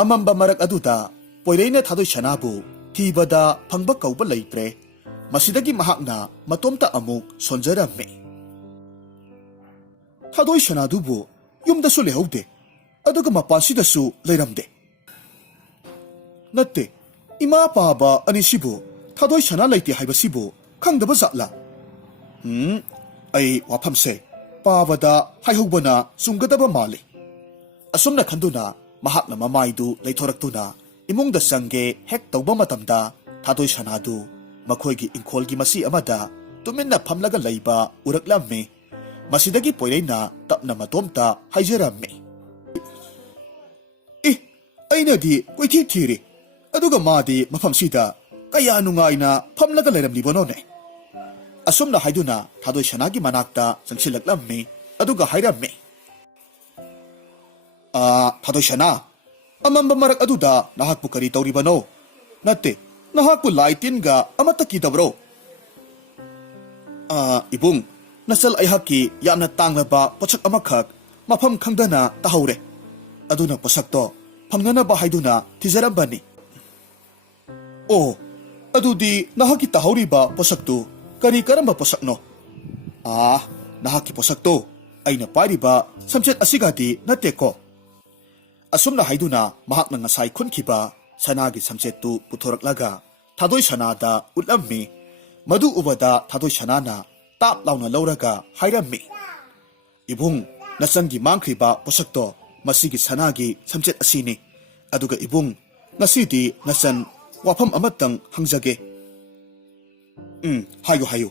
ꯑꯃꯝꯕ ꯃꯔꯛ ꯑꯗꯨꯗ ꯄꯣꯏꯔꯩꯅ ꯊꯥꯗꯣꯏ ꯁꯅꯥꯕꯨ ꯊꯤꯕꯗ ꯐꯪꯕ ꯀꯧꯕ ꯂꯩꯇ꯭ꯔꯦ꯫ ꯃꯁꯤꯗꯒꯤ ꯃꯍꯥꯛꯅ ꯃꯇꯣꯝꯇ ꯑꯃꯨꯛ ꯁꯣꯟꯖꯔꯝꯃꯤ꯫ ꯊꯥꯗꯣꯏ ꯁꯅꯥꯗꯨꯕꯨ ꯌꯨꯝꯗꯁꯨ ꯂꯩꯍꯧꯗꯦ, ꯑꯗꯨꯒ ꯃꯄꯥꯟꯁꯤꯗꯁꯨ ꯂꯩꯔꯝꯗꯦ꯫ ꯅꯠꯇꯦ, ꯏꯃꯥ ꯄꯥꯕ ꯑꯅꯤꯁꯤꯕꯨ ꯊꯥꯗꯣꯏ ꯁꯅꯥ ꯂꯩꯇꯦ ꯍꯥꯏꯕꯁꯤꯕꯨ ꯈꯪꯗꯕ ꯖꯥꯠꯂꯥ? ꯑꯩ ꯋꯥꯐꯝꯁꯦ ꯄꯥꯕꯗ ꯍꯥꯏꯍꯧꯕꯅ ꯆꯨꯝꯒꯗꯕ ꯃꯥꯜꯂꯤ꯫ ꯑꯁꯨꯝꯅ ꯈꯟꯗꯨꯅ ꯃꯍꯥꯛꯅ ꯃꯃꯥꯏꯗꯨ ꯂꯩꯊꯣꯔꯛꯇꯨꯅ ꯏꯃꯨꯡꯗ ꯆꯪꯒꯦ ꯍꯦꯛ ꯇꯧꯕ ꯃꯇꯝꯗ ꯊꯥꯗꯣꯏ ꯁꯅꯥꯗꯨ ꯃꯈꯣꯏꯒꯤ ꯏꯪꯈꯣꯜꯒꯤ ꯃꯁꯤ ꯑꯃꯗ ꯇꯨꯃꯤꯟꯅ ꯐꯝꯂꯒ ꯂꯩꯕ ꯎꯔꯛꯂꯝꯃꯤ꯫ ꯃꯁꯤꯗꯒꯤ ꯄꯣꯏꯔꯩꯅ ꯇꯞꯅ ꯃꯇꯣꯝꯇ ꯍꯥꯏꯖꯔꯝꯃꯤ, ꯑꯩꯅꯗꯤ ꯀꯣꯏꯊꯤ ꯊꯤꯔꯤ, ꯑꯗꯨꯒ ꯃꯥꯗꯤ ꯃꯐꯝꯁꯤꯗ ꯀꯌꯥ ꯅꯨꯡꯉꯥꯏꯅ ꯐꯝꯂꯒ ꯂꯩꯔꯝꯂꯤꯕꯅꯣꯅꯦ? ꯑꯁꯨꯝꯅ ꯍꯥꯏꯗꯨꯅ ꯊꯥꯗꯣꯏ ꯁꯅꯥꯒꯤ ꯃꯅꯥꯛꯇ ꯆꯪꯁꯤꯜꯂꯛꯂꯝꯃꯤ ꯑꯗꯨꯒ ꯍꯥꯏꯔꯝꯃꯤ, ꯊꯥꯗꯣꯏ ꯁꯅꯥ, ꯑꯃꯝꯕ ꯃꯔꯛ ꯑꯗꯨꯗ ꯅꯍꯥꯛꯄꯨ ꯀꯔꯤ ꯇꯧꯔꯤꯕꯅꯣ? ꯅꯠꯇꯦ, ꯅꯍꯥꯛꯄꯨ ꯂꯥꯏ ꯇꯤꯟꯒ ꯑꯃꯠꯇ ꯀꯤꯗꯕ꯭ꯔꯣ? ꯏꯕꯨꯡ, ꯅꯆꯜ ꯑꯩꯍꯥꯛꯀꯤ ꯌꯥꯝꯅ ꯇꯥꯡꯂꯕ ꯄꯣꯠꯁꯛ ꯑꯃꯈꯛ ꯃꯐꯝ ꯈꯪꯗꯅ ꯇꯥꯍꯧꯔꯦ, ꯑꯗꯨꯅ ꯄꯣꯠꯁꯛꯇꯣ ꯐꯪꯅꯅꯕ ꯍꯥꯏꯗꯨꯅ ꯊꯤꯖꯔꯝꯕꯅꯤ꯫ ꯑꯣ, ꯑꯗꯨꯗꯤ ꯅꯍꯥꯛꯀꯤ ꯇꯥꯍꯧꯔꯤꯕ ꯄꯣꯠꯁꯛꯇꯨ ꯀꯔꯝꯕ ꯄꯣꯠꯁꯛꯅꯣ? ꯅꯍꯥꯛꯀꯤ ꯄꯣꯠꯁꯛꯇꯣ ꯑꯩꯅ ꯄꯥꯏꯔꯤꯕ ꯁꯝꯆꯦꯠ ꯑꯁꯤꯒꯗꯤ ꯅꯠꯇꯦꯀꯣ? ꯑꯁꯨꯝꯅ ꯍꯥꯏꯗꯨꯅ ꯃꯍꯥꯛꯅ ꯉꯁꯥꯏ ꯈꯨꯟꯈꯤꯕ ꯁꯅꯥꯒꯤ ꯁꯝꯆꯦꯠꯇꯨ ꯄꯨꯊꯣꯔꯛꯂꯒ ꯊꯥꯗꯣꯏ ꯁꯅꯥꯗ ꯎꯠꯂꯝꯃꯤ꯫ ꯃꯗꯨ ꯎꯕꯗ ꯊꯥꯗꯣꯏ ꯁꯅꯥꯅ ꯇꯥꯞ ꯂꯥꯎꯅ ꯂꯧꯔꯒ ꯍꯥꯏꯔꯝꯃꯤ, ꯏꯕꯨꯡ, ꯅꯆꯟꯒꯤ ꯃꯥꯡꯈ꯭ꯔꯤꯕ ꯄꯣꯠꯁꯛꯇꯣ ꯃꯁꯤꯒꯤ ꯁꯅꯥꯒꯤ ꯁꯝꯆꯦꯠ ꯑꯁꯤꯅꯤ꯫ ꯑꯗꯨꯒ ꯏꯕꯨꯡ, ꯉꯁꯤꯗꯤ ꯅꯆꯟ ꯋꯥꯐꯝ ꯑꯃꯇꯪ ꯍꯪꯖꯒꯦ꯫ ꯍꯥꯏꯌꯨ,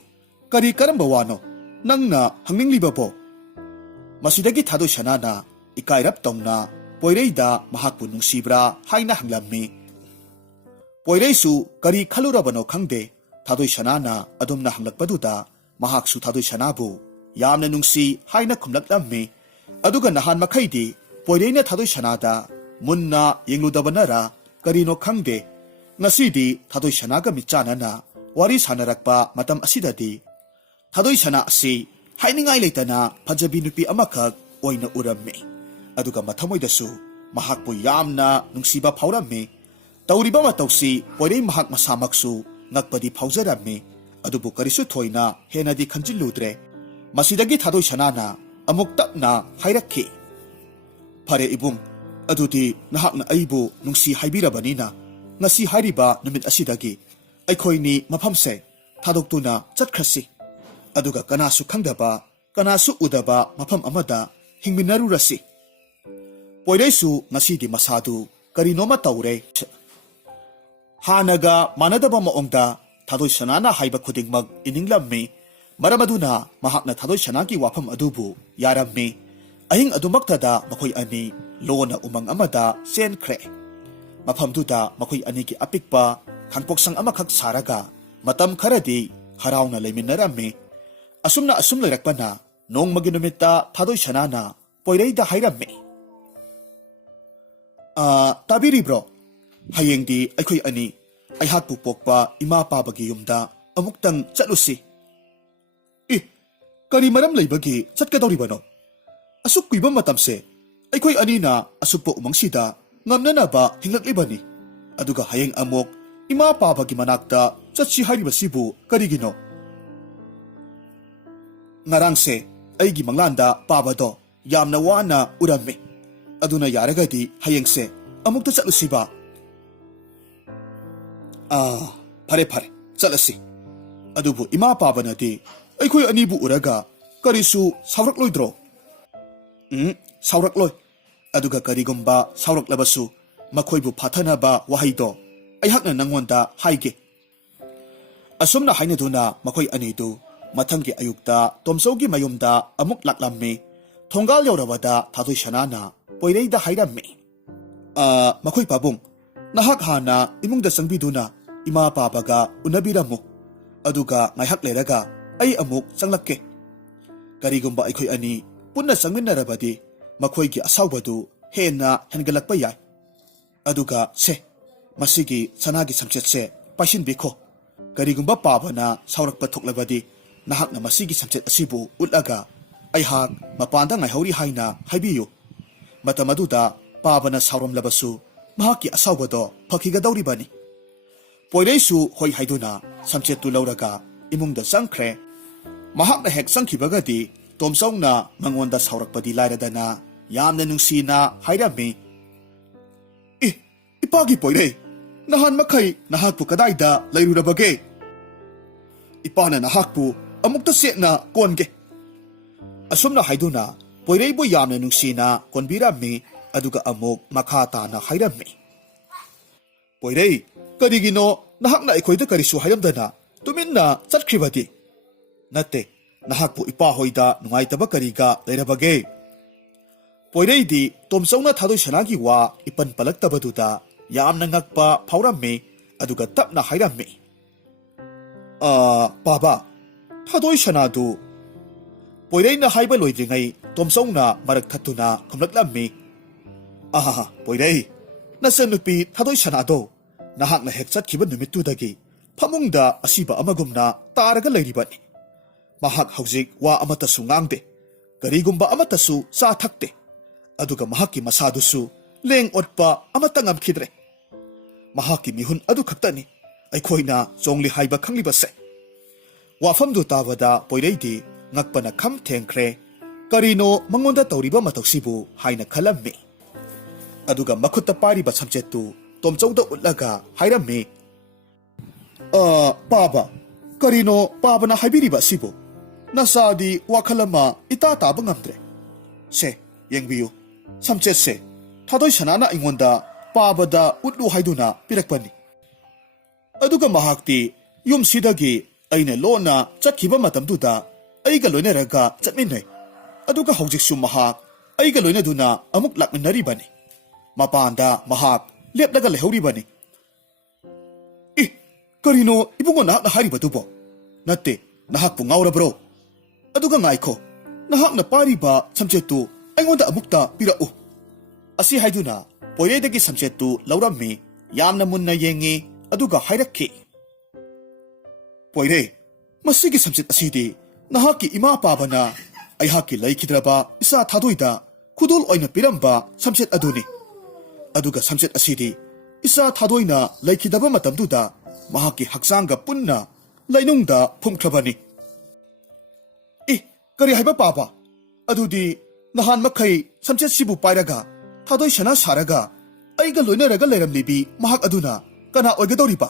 ꯀꯔꯝꯕ ꯋꯥꯅꯣ ꯅꯪꯅ ꯍꯪꯅꯤꯡꯂꯤꯕꯕꯣ? ꯃꯁꯤꯗꯒꯤ ꯊꯥꯗꯣꯏ ꯁꯅꯥꯅ ꯏꯀꯥꯏꯔꯞ ꯇꯧꯅ ꯄꯣꯏꯔꯩꯗ ꯃꯍꯥꯛꯄꯨ ꯅꯨꯡꯁꯤꯕ꯭ꯔꯥ ꯍꯥꯏꯅ ꯍꯪꯂꯝꯃꯤ꯫ ꯄꯣꯏꯔꯩꯁꯨ ꯀꯔꯤ ꯈꯜꯂꯨꯔꯕꯅꯣ ꯈꯪꯗꯦ, ꯊꯥꯗꯣꯏ ꯁꯅꯥꯅ ꯑꯗꯨꯝꯅ ꯍꯪꯂꯛꯄꯗꯨꯗ ꯃꯍꯥꯛꯁꯨ ꯊꯥꯗꯣꯏ ꯁꯅꯥꯕꯨ ꯌꯥꯝꯅ ꯅꯨꯡꯁꯤ ꯍꯥꯏꯅ ꯈꯨꯝꯂꯛꯂꯝꯃꯤ꯫ ꯑꯗꯨꯒ ꯅꯍꯥꯟ ꯃꯈꯩꯗꯤ ꯄꯣꯏꯔꯩꯅ ꯊꯥꯗꯣꯏ ꯁꯅꯥꯗ ꯃꯨꯟꯅ ꯌꯦꯡꯂꯨꯗꯕꯅꯔꯥ ꯀꯔꯤꯅꯣ ꯈꯪꯗꯦ, ꯉꯁꯤꯗꯤ ꯊꯥꯗꯣꯏ ꯁꯅꯥꯒ ꯃꯤꯠꯆꯥꯟꯅꯅ ꯋꯥꯔꯤ ꯁꯥꯟꯅꯔꯛꯄ ꯃꯇꯝ ꯑꯁꯤꯗꯗꯤ ꯊꯥꯗꯣꯏ ꯁꯅꯥ ꯑꯁꯤ ꯍꯥꯏꯅꯤꯡꯉꯥꯏ ꯂꯩꯇꯅ ꯐꯖꯕꯤ ꯅꯨꯄꯤ ꯑꯃꯈꯛ ꯑꯣꯏꯅ ꯎꯔꯝꯃꯤ꯫ ꯑꯗꯨꯒ ꯃꯊꯃꯣꯏꯗꯁꯨ ꯃꯍꯥꯛꯄꯨ ꯌꯥꯝꯅ ꯅꯨꯡꯁꯤꯕ ꯐꯥꯎꯔꯝꯃꯤ꯫ ꯇꯧꯔꯤꯕ ꯃꯇꯧꯁꯤ ꯄꯣꯏꯔꯩ ꯃꯍꯥꯛ ꯃꯁꯥꯃꯛꯁꯨ ꯉꯛꯄꯗꯤ ꯐꯥꯎꯖꯔꯝꯃꯤ, ꯑꯗꯨꯕꯨ ꯀꯔꯤꯁꯨ ꯊꯣꯏꯅ ꯍꯦꯟꯅꯗꯤ ꯈꯟꯖꯤꯜꯂꯨꯗ꯭ꯔꯦ꯫ ꯃꯁꯤꯗꯒꯤ ꯊꯥꯗꯣꯏ ꯁꯅꯥꯅ ꯑꯃꯨꯛ ꯇꯞꯅ ꯍꯥꯏꯔꯛꯈꯤ, ꯐꯔꯦ ꯏꯕꯨꯡ, ꯑꯗꯨꯗꯤ ꯅꯍꯥꯛꯅ ꯑꯩꯕꯨ ꯅꯨꯡꯁꯤ ꯍꯥꯏꯕꯤꯔꯕꯅꯤꯅ ꯉꯁꯤ ꯍꯥꯏꯔꯤꯕ ꯅꯨꯃꯤꯠ ꯑꯁꯤꯗꯒꯤ ꯑꯩꯈꯣꯏꯅꯤ ꯃꯐꯝꯁꯦ ꯊꯥꯗꯣꯛꯇꯨꯅ ꯆꯠꯈ꯭ꯔꯁꯤ, ꯑꯗꯨꯒ ꯀꯅꯥꯁꯨ ꯈꯪꯗꯕ, ꯀꯅꯥꯁꯨ ꯎꯗꯕ ꯃꯐꯝ ꯑꯃꯗ ꯍꯤꯡꯃꯤꯟꯅꯔꯨꯔꯁꯤ꯫ ꯄꯣꯏꯔꯩꯁꯨ ꯉꯁꯤꯗꯤ ꯃꯁꯥꯗꯨ ꯀꯔꯤꯅꯣꯃ ꯇꯧꯔꯦ꯫ ꯍꯥꯟꯅꯒ ꯃꯥꯟꯅꯗꯕ ꯃꯑꯣꯡꯗ ꯊꯥꯗꯣꯏ ꯁꯅꯥꯅ ꯍꯥꯏꯕ ꯈꯨꯗꯤꯡꯃꯛ ꯏꯅꯤꯡꯂꯝꯃꯤ꯫ ꯃꯔꯝ ꯑꯗꯨꯅ ꯃꯍꯥꯛꯅ ꯊꯥꯗꯣꯏ ꯁꯅꯥꯒꯤ ꯋꯥꯐꯝ ꯑꯗꯨꯕꯨ ꯌꯥꯔꯝꯃꯤ꯫ ꯑꯍꯤꯡ ꯑꯗꯨꯃꯛꯇꯗ ꯃꯈꯣꯏ ꯑꯅꯤ ꯂꯣꯟꯅ ꯎꯃꯪ ꯑꯃꯗ ꯆꯦꯟꯈ꯭ꯔꯦ꯫ ꯃꯐꯝꯗꯨꯗ ꯃꯈꯣꯏ ꯑꯅꯤꯒꯤ ꯑꯄꯤꯛꯄ ꯈꯥꯡꯄꯣꯛꯁꯪ ꯑꯃꯈꯛ ꯁꯥꯔꯒ ꯃꯇꯝ ꯈꯔꯗꯤ ꯍꯔꯥꯎꯅ ꯂꯩꯃꯤꯟꯅꯔꯝꯃꯤ꯫ ꯑꯁꯨꯝ ꯂꯩꯔꯛꯄꯅ ꯅꯣꯡꯃꯒꯤ ꯅꯨꯃꯤꯠꯇ ꯊꯥꯗꯣꯏ ꯁꯅꯥꯅ ꯄꯣꯏꯔꯩꯗ ꯍꯥꯏꯔꯝꯃꯤ, ꯇꯥꯕꯤꯔꯤꯕ꯭ꯔꯣ? ꯍꯌꯦꯡꯗꯤ ꯑꯩꯈꯣꯏ ꯑꯅꯤ ꯑꯩꯍꯥꯛꯄꯨ ꯄꯣꯛꯄ ꯏꯃꯥ ꯄꯥꯕꯒꯤ ꯌꯨꯝꯗ ꯑꯃꯨꯛꯇꯪ ꯆꯠꯂꯨꯁꯤ꯫ ꯀꯔꯤ ꯃꯔꯝ ꯂꯩꯕꯒꯤ ꯆꯠꯀꯗꯧꯔꯤꯕꯅꯣ? ꯑꯁꯨꯛ ꯀꯨꯏꯕ ꯃꯇꯝꯁꯦ ꯑꯩꯈꯣꯏ ꯑꯅꯤꯅ ꯑꯁꯨꯛꯄ ꯎꯃꯪꯁꯤꯗ ꯉꯝꯅꯅꯕ ꯍꯤꯡꯂꯛꯂꯤꯕꯅꯤ, ꯑꯗꯨꯒ ꯍꯌꯦꯡ ꯑꯃꯨꯛ ꯏꯃꯥ ꯄꯥꯕꯒꯤ ꯃꯅꯥꯛꯇ ꯆꯠꯁꯤ ꯍꯥꯏꯔꯤꯕꯁꯤꯕꯨ ꯀꯔꯤꯒꯤꯅꯣ? ꯉꯔꯥꯡꯁꯦ ꯑꯩꯒꯤ ꯃꯪꯂꯥꯟꯗ ꯄꯥꯕꯗꯣ ꯌꯥꯝꯅ ꯋꯥꯅ ꯎꯔꯝꯃꯤ, ꯑꯗꯨꯅ ꯌꯥꯔꯒꯗꯤ ꯍꯌꯦꯡꯁꯦ ꯑꯃꯨꯛꯇ ꯆꯠꯂꯨꯁꯤꯕ꯫ ꯐꯔꯦ, ꯆꯠꯂꯁꯤ꯫ ꯑꯗꯨꯕꯨ ꯏꯃꯥ ꯄꯥꯕꯅꯗꯤ ꯑꯩꯈꯣই ꯑꯅꯤꯕꯨ ꯎꯔꯒ ꯀꯔꯤꯁꯨ ꯁꯥꯎꯔꯛꯂꯣꯏꯗ꯭ꯔꯣ? ꯁꯥꯎꯔꯛꯂꯣꯏ꯫ ꯑꯗꯨꯒ ꯀꯔꯤꯒꯨꯝꯕ ꯁꯥꯎꯔꯛꯂꯕꯁꯨ ꯃꯈꯣꯏꯕꯨ ꯐꯥꯊꯅꯕ ꯋꯥꯍꯩꯗꯣ ꯑꯩꯍꯥꯛꯅ ꯅꯪꯉꯣꯟꯗ ꯍꯥꯏꯒꯦ꯫ ꯑꯁꯨꯝꯅ ꯍꯥꯏꯅꯗꯨꯅ ꯃꯈꯣꯏ ꯑꯅꯤꯗꯨ ꯃꯊꯪꯒꯤ ꯑꯌꯨꯛꯇ ꯇꯣꯝꯆꯧꯒꯤ ꯃꯌꯨꯝꯗ ꯑꯃꯨꯛ ꯂꯥꯛꯂꯝꯃꯤ꯫ ꯊꯣꯡꯒꯥꯜ ꯌꯧꯔꯕꯗ ꯊꯥꯗꯣꯏ ꯁꯅꯥꯅ ꯄꯣꯏꯔꯩꯗ ꯍꯥꯏꯔꯝꯃꯤ, ꯃꯈꯣꯏ ꯄꯥꯕꯨꯡ, ꯅꯍꯥꯛ ꯍꯥꯟꯅ ꯏꯃꯨꯡꯗ ꯆꯪꯕꯤꯗꯨꯅ ꯏꯃꯥ ꯄꯥꯕꯒ ꯎꯅꯕꯤꯔꯝꯃꯨ, ꯑꯗꯨꯒ ꯉꯥꯏꯍꯥꯛ ꯂꯩꯔꯒ ꯑꯩ ꯑꯃꯨꯛ ꯆꯪꯂꯛꯀꯦ꯫ ꯀꯔꯤꯒꯨꯝꯕ ꯑꯩꯈꯣꯏ ꯑꯅꯤ ꯄꯨꯟꯅ ꯆꯪꯃꯤꯟꯅꯔꯕꯗꯤ ꯃꯈꯣꯏꯒꯤ ꯑꯁꯥꯎꯕꯗꯨ ꯍꯦꯟꯅ ꯍꯦꯟꯒꯠꯂꯛꯄ ꯌꯥꯏ꯫ ꯑꯗꯨꯒ ꯃꯁꯤꯒꯤ ꯁꯅꯥꯒꯤ ꯁꯝꯆꯦꯠꯁꯦ ꯄꯥꯏꯁꯤꯟꯕꯤꯈꯣ꯫ ꯀꯔꯤꯒꯨꯝꯕ ꯄꯥꯕꯅ ꯁꯥꯎꯔꯛꯄ ꯊꯣꯛꯂꯕꯗꯤ ꯅꯍꯥꯛꯅ ꯃꯁꯤꯒꯤ ꯁꯝꯆꯦꯠ ꯑꯁꯤꯕꯨ ꯎꯠꯂꯒ ꯑꯩꯍꯥꯛ ꯃꯄꯥꯟꯗ ꯉꯥꯏꯍꯧꯔꯤ ꯍꯥꯏꯅ ꯍꯥꯏꯕꯤꯌꯨ꯫ ꯃꯇꯝ ꯑꯗꯨꯗ ꯄꯥꯕꯅ ꯁꯥꯎꯔꯝꯂꯕꯁꯨ ꯃꯍꯥꯛꯀꯤ ꯑꯁꯥꯎꯕꯗꯣ ꯐꯈꯤꯒꯗꯧꯔꯤꯕꯅꯤ꯫ ꯄꯣꯏꯔꯩꯁꯨ ꯍꯣꯏ ꯍꯥꯏꯗꯨꯅ ꯁꯝꯆꯦꯠꯇꯨ ꯂꯧꯔꯒ ꯏꯃꯨꯡꯗ ꯆꯪꯈ꯭ꯔꯦ꯫ ꯃꯍꯥꯛꯅ ꯍꯦꯛ ꯆꯪꯈꯤꯕꯒꯗꯤ ꯇꯣꯝꯆꯧꯅ ꯃꯉꯣꯟꯗ ꯁꯥꯎꯔꯛꯄꯗꯤ ꯂꯥꯏꯔꯗꯅ ꯌꯥꯝꯅ ꯅꯨꯡꯁꯤꯅ ꯍꯥꯏꯔꯝꯃꯤ, ꯏꯄꯥꯒꯤ ꯄꯣꯏꯔꯩ, ꯅꯍꯥꯟ ꯃꯈꯩ ꯅꯍꯥꯛꯄꯨ ꯀꯗꯥꯏꯗ ꯂꯩꯔꯨꯔꯕꯒꯦ? ꯏꯄꯥꯅ ꯅꯍꯥꯛꯄꯨ ꯑꯃꯨꯛꯇ ꯆꯦꯠꯅ ꯀꯣꯟꯒꯦ꯫ ꯑꯁꯨꯝꯅ ꯍꯥꯏꯗꯨꯅ ꯄꯣꯏꯔꯩꯕꯨ ꯌꯥꯝꯅ ꯅꯨꯡꯁꯤꯅ ꯀꯣꯟꯕꯤꯔꯝꯃꯤ꯫ ꯑꯗꯨꯒ ꯑꯃꯨꯛ ꯃꯈꯥ ꯇꯥꯅ ꯍꯥꯏꯔꯝꯃꯤ, ꯄꯣꯏꯔꯩ, ꯀꯔꯤꯒꯤꯅꯣ ꯅꯍꯥꯛꯅ ꯑꯩꯈꯣꯏꯗ ꯀꯔꯤꯁꯨ ꯍꯥꯏꯔꯝꯗꯅ ꯇꯨꯃꯤꯟꯅ ꯆꯠꯈ꯭ꯔꯤꯕꯗꯤ? ꯅꯠꯇꯦ, ꯅꯍꯥꯛꯄꯨ ꯏꯄꯥ ꯍꯣꯏꯗ ꯅꯨꯡꯉꯥꯏꯇꯕ ꯀꯔꯤꯒ ꯂꯩꯔꯕꯒꯦ? ꯄꯣꯏꯔꯩꯗꯤ ꯇꯣꯝꯆꯧꯅ ꯊꯥꯗꯣꯏ ꯁꯅꯥꯒꯤ ꯋꯥ ꯏꯄꯟ ꯄꯜꯂꯛꯇꯕꯗꯨꯗ ꯌꯥꯝꯅ ꯉꯛꯄ ꯐꯥꯎꯔꯝꯃꯤ꯫ ꯑꯗꯨꯒ ꯇꯞꯅ ꯍꯥꯏꯔꯝꯃꯤ, ꯄꯥꯕ, ꯊꯥꯗꯣꯏ ꯁꯅꯥꯗꯨ ꯄꯣꯏꯔꯩꯅ ꯍꯥꯏꯕ ꯂꯣꯏꯗ꯭ꯔꯤꯉꯩ ꯇꯣꯝꯆꯧꯅ ꯃꯔꯛ ꯊꯠꯇꯨꯅ ꯈꯨꯝꯂꯛꯂꯝꯃꯤ꯫ ꯑꯍꯥ ꯄꯣꯏꯔꯩ, ꯅꯆꯟꯅꯨꯄꯤ ꯊꯥꯗꯣꯏ ꯁꯅꯥꯗꯣ ꯅꯍꯥꯛꯅ ꯍꯦꯛ ꯆꯠꯈꯤꯕ ꯅꯨꯃꯤꯠꯇꯨꯗꯒꯤ ꯐꯃꯨꯡꯗ ꯑꯁꯤꯕ ꯑꯃꯒꯨꯝꯅ ꯇꯥꯔꯒ ꯂꯩꯔꯤꯕꯅꯤ꯫ ꯃꯍꯥꯛ ꯍꯧꯖꯤꯛ ꯋꯥ ꯑꯃꯠꯇꯁꯨ ꯉꯥꯡꯗꯦ, ꯀꯔꯤꯒꯨꯝꯕ ꯑꯃꯠꯇꯁꯨ ꯆꯥ ꯊꯛꯇꯦ, ꯑꯗꯨꯒ ꯃꯍꯥꯛꯀꯤ ꯃꯁꯥꯗꯨꯁꯨ ꯂꯦꯡ ꯑꯣꯠꯄ ꯑꯃꯠꯇ ꯉꯝꯈꯤꯗ꯭ꯔꯦ꯫ ꯃꯍꯥꯛꯀꯤ ꯃꯤꯍꯨꯟ ꯑꯗꯨ ꯈꯛꯇꯅꯤ ꯑꯩꯈꯣꯏꯅ ꯆꯣꯡꯂꯤ ꯍꯥꯏꯕ ꯈꯪꯂꯤꯕꯁꯦ꯫ ꯋꯥꯐꯝꯗꯨ ꯇꯥꯕꯗ ꯄꯣꯏꯔꯩꯗꯤ ꯉꯛꯄꯅ ꯈꯝ ꯊꯦꯡꯈ꯭ꯔꯦ꯫ ꯀꯔꯤꯅꯣ ꯃꯉꯣꯟꯗ ꯇꯧꯔꯤꯕ ꯃꯇꯧꯁꯤꯕꯨ ꯍꯥꯏꯅ ꯈꯜꯂꯝꯃꯤ꯫ ꯑꯗꯨꯒ ꯃꯈꯨꯠꯇ ꯄꯥꯏꯔꯤꯕ ꯁꯝꯆꯦꯠꯇꯨ ꯇꯣꯝꯆꯧꯗ ꯎꯠꯂꯒ ꯍꯥꯏꯔꯝꯃꯤ꯫ ꯄꯥꯕ, ꯀꯔꯤꯅꯣ ꯄꯥꯕꯅ ꯍꯥꯏꯕꯤꯔꯤꯕ ꯑꯁꯤꯕꯨ? ꯅꯆꯥꯗꯤ ꯋꯥꯈꯜ ꯑꯃ ꯏꯇꯥ ꯇꯥꯕ ꯉꯝꯗ꯭ꯔꯦ꯫ ꯁꯦ ꯌꯦꯡꯕꯤꯌꯨ, ꯁꯝꯆꯦꯠꯁꯦ ꯊꯥꯗꯣꯏ ꯁꯅꯥꯅ ꯑꯩꯉꯣꯟꯗ ꯄꯥꯕꯗ ꯎꯠꯂꯨ ꯍꯥꯏꯗꯨꯅ ꯄꯤꯔꯛꯄꯅꯤ꯫ ꯑꯗꯨꯒ ꯃꯍꯥꯛꯇꯤ ꯌꯨꯝꯁꯤꯗꯒꯤ ꯑꯩꯅ ꯂꯣꯟꯅ ꯆꯠꯈꯤꯕ ꯃꯇꯝꯗꯨꯗ ꯑꯩꯒ ꯂꯣꯏꯅꯔꯒ ꯆꯠꯃꯤꯟꯅꯩ, ꯑꯗꯨꯒ ꯍꯧꯖꯤꯛꯁꯨ ꯃꯍꯥꯛ ꯑꯩꯒ ꯂꯣꯏꯅꯗꯨꯅ ꯑꯃꯨꯛ ꯂꯥꯛꯃꯤꯟꯅꯔꯤꯕꯅꯤ꯫ ꯃꯄꯥꯟꯗ ꯃꯍꯥꯛ ꯂꯦꯞꯂꯒ ꯂꯩꯍꯧꯔꯤꯕꯅꯤ꯫ ꯀꯔꯤꯅꯣ ꯏꯕꯨꯡꯉꯣ ꯅꯍꯥꯛꯅ ꯍꯥꯏꯔꯤꯕꯗꯨꯕꯣ? ꯅꯠꯇꯦ, ꯅꯍꯥꯛꯄꯨ ꯉꯥꯎꯔꯕ꯭ꯔꯣ? ꯑꯗꯨꯒ ꯉꯥꯏꯈꯣ, ꯅꯍꯥꯛꯅ ꯄꯥꯏꯔꯤꯕ ꯁꯝꯆꯦꯠꯇꯨ ꯑꯩꯉꯣꯟꯗ ꯑꯃꯨꯛꯇ ꯄꯤꯔꯛꯎ꯫ ꯑꯁꯤ ꯍꯥꯏꯗꯨꯅ ꯄꯣꯏꯔꯩꯗꯒꯤ ꯁꯝꯆꯦꯠꯇꯨ ꯂꯧꯔꯝꯃꯤ, ꯌꯥꯝꯅ ꯃꯨꯟꯅ ꯌꯦꯡꯉꯤ, ꯑꯗꯨꯒ ꯍꯥꯏꯔꯛꯈꯤ꯫ ꯄꯣꯏꯔꯩ, ꯃꯁꯤꯒꯤ ꯁꯝꯆꯦꯠ ꯑꯁꯤꯗꯤ ꯅꯍꯥꯛꯀꯤ ꯏꯃꯥ ꯄꯥꯕꯅ ꯑꯩꯍꯥꯛꯀꯤ ꯂꯩꯈꯤꯗ꯭ꯔꯕ ꯏꯆꯥ ꯊꯥꯗꯣꯏꯗ ꯈꯨꯗꯣꯜ ꯑꯣꯏꯅ ꯄꯤꯔꯝꯕ ꯁꯝꯆꯦꯠ ꯑꯗꯨꯅꯤ꯫ ꯑꯗꯨꯒ ꯁꯝꯆꯦꯠ ꯑꯁꯤꯗꯤ ꯏꯆꯥ ꯊꯥꯗꯣꯏꯅ ꯂꯩꯈꯤꯗꯕ ꯃꯇꯝꯗꯨꯗ ꯃꯍꯥꯛꯀꯤ ꯍꯛꯆꯥꯡꯒ ꯄꯨꯟꯅ ꯂꯩꯅꯨꯡꯗ ꯐꯨꯝꯈ꯭ꯔꯕꯅꯤ꯫ ꯀꯔꯤ ꯍꯥꯏꯕ ꯄꯥꯕ? ꯑꯗꯨꯗꯤ ꯅꯍꯥꯟ ꯃꯈꯩ ꯁꯝꯆꯦꯠꯁꯤꯕꯨ ꯄꯥꯏꯔꯒ ꯊꯥꯗꯣꯏ ꯁꯅꯥ ꯁꯥꯔꯒ ꯑꯩꯒ ꯂꯣꯏꯅꯔꯒ ꯂꯩꯔꯝꯂꯤꯕꯤ ꯃꯍꯥꯛ ꯑꯗꯨꯅ ꯀꯅꯥ ꯑꯣꯏꯒꯗꯧꯔꯤꯕ?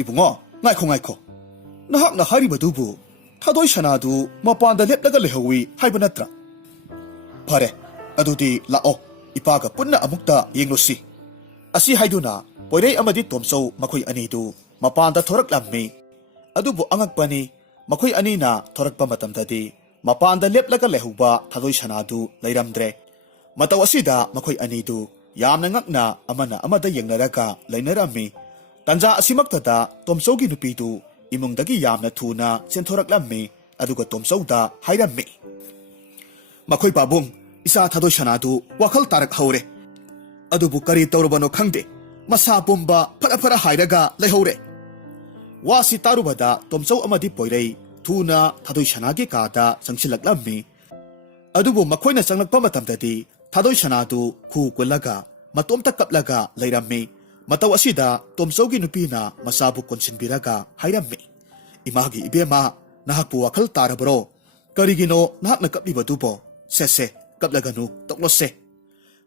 ꯏꯕꯨꯡꯉꯣ, ꯉꯥꯏꯈꯣ, ꯅꯍꯥꯛꯅ ꯍꯥꯏꯔꯤꯕꯗꯨꯕꯨ ꯊꯥꯗꯣꯏ ꯁꯅꯥꯗꯨ ꯃꯄꯥꯟꯗ ꯂꯦꯞꯂꯒ ꯂꯩꯍꯧꯏ ꯍꯥꯏꯕ ꯅꯠꯇ꯭ꯔꯥ? ꯐꯔꯦ, ꯑꯗꯨꯗꯤ ꯂꯥꯛꯑꯣ, ꯏꯄꯥꯒ ꯄꯨꯟꯅ ꯑꯃꯨꯛꯇ ꯌꯦꯡꯂꯨꯁꯤ꯫ ꯑꯁꯤ ꯍꯥꯏꯗꯨꯅ ꯄꯣꯏꯔꯩ ꯑꯃꯗꯤ ꯇꯣꯝꯆꯧ ꯃꯈꯣꯏ ꯑꯅꯤꯗꯨ ꯃꯄꯥꯟꯗ ꯊꯣꯔꯛꯂꯝꯃꯤ꯫ ꯑꯗꯨꯕꯨ ꯑꯉꯛꯄꯅꯤ, ꯃꯈꯣꯏ ꯑꯅꯤꯅ ꯊꯣꯔꯛꯄ ꯃꯇꯝꯗꯗꯤ ꯃꯄꯥꯟꯗ ꯂꯦꯞꯂꯒ ꯂꯩꯍꯧꯕ ꯊꯥꯗꯣꯏ ꯁꯅꯥꯗꯨ ꯂꯩꯔꯝꯗ꯭ꯔꯦ꯫ ꯃꯇꯧ ꯑꯁꯤꯗ ꯃꯈꯣꯏ ꯑꯅꯤꯗꯨ ꯌꯥꯝꯅ ꯉꯛꯅ ꯑꯃꯅ ꯑꯃꯗ ꯌꯦꯡꯅꯔꯒ ꯂꯩꯅꯔꯝꯃꯤ꯫ ꯇꯟꯖꯥ ꯑꯁꯤꯃꯛꯇꯗ ꯇꯣꯝꯆꯧꯒꯤ ꯅꯨꯄꯤꯗꯨ ꯏꯃꯨꯡꯗꯒꯤ ꯌꯥꯝꯅ ꯊꯨꯅ ꯆꯦꯟꯊꯣꯔꯛꯂꯝꯃꯤ, ꯑꯗꯨꯒ ꯇꯣꯝꯆꯧꯗ ꯍꯥꯏꯔꯝꯃꯤ꯫ ꯃꯈꯣꯏ ꯄꯥꯕꯨꯡ, ꯏꯆꯥ ꯊꯥꯗꯣꯏ ꯁꯅꯥꯗꯨ ꯋꯥꯈꯜ ꯇꯥꯔꯛꯍꯧꯔꯦ, ꯑꯗꯨꯕꯨ ꯀꯔꯤ ꯇꯧꯔꯕꯅꯣ ꯈꯪꯗꯦ, ꯃꯁꯥ ꯄꯨꯝꯕ ꯐꯔ ꯍꯥꯏꯔꯒ ꯂꯩꯍꯧꯔꯦ꯫ ꯋꯥꯁꯤ ꯇꯥꯔꯨꯕꯗ ꯇꯣꯝꯆꯧ ꯑꯃꯗꯤ ꯄꯣꯏꯔꯩ ꯊꯨꯅ ꯊꯥꯗꯣꯏ ꯁꯅꯥꯒꯤ ꯀꯥꯗ ꯆꯪꯁꯤꯜꯂꯛꯂꯝꯃꯤ꯫ ꯑꯗꯨꯕꯨ ꯃꯈꯣꯏꯅ ꯆꯪꯂꯛꯄ ꯃꯇꯝꯗꯗꯤ ꯊꯥꯗꯣꯏ ꯁꯅꯥꯗꯨ ꯈꯨ ꯀꯨꯜꯂꯒ ꯃꯇꯣꯝꯇ ꯀꯞꯂꯒ ꯂꯩꯔꯝꯃꯤ꯫ ꯃꯇꯧ ꯑꯁꯤꯗ ꯇꯣꯝꯆꯧꯒꯤ ꯅꯨꯄꯤꯅ ꯃꯆꯥꯕꯨ ꯀꯣꯟꯁꯤꯟꯕꯤꯔꯒ ꯍꯥꯏꯔꯝꯃꯤ꯫ ꯏꯃꯥꯒꯤ ꯏꯕꯦꯝꯃ, ꯅꯍꯥꯛꯄꯨ ꯋꯥꯈꯜ ꯇꯥꯔꯕ꯭ꯔꯣ? ꯀꯔꯤꯒꯤꯅꯣ ꯅꯍꯥꯛꯅ ꯀꯞꯂꯤꯕꯗꯨꯕꯣ? ꯁꯦ ꯀꯞꯂꯒꯅꯨ, ꯇꯣꯛꯂꯣꯁꯦ꯫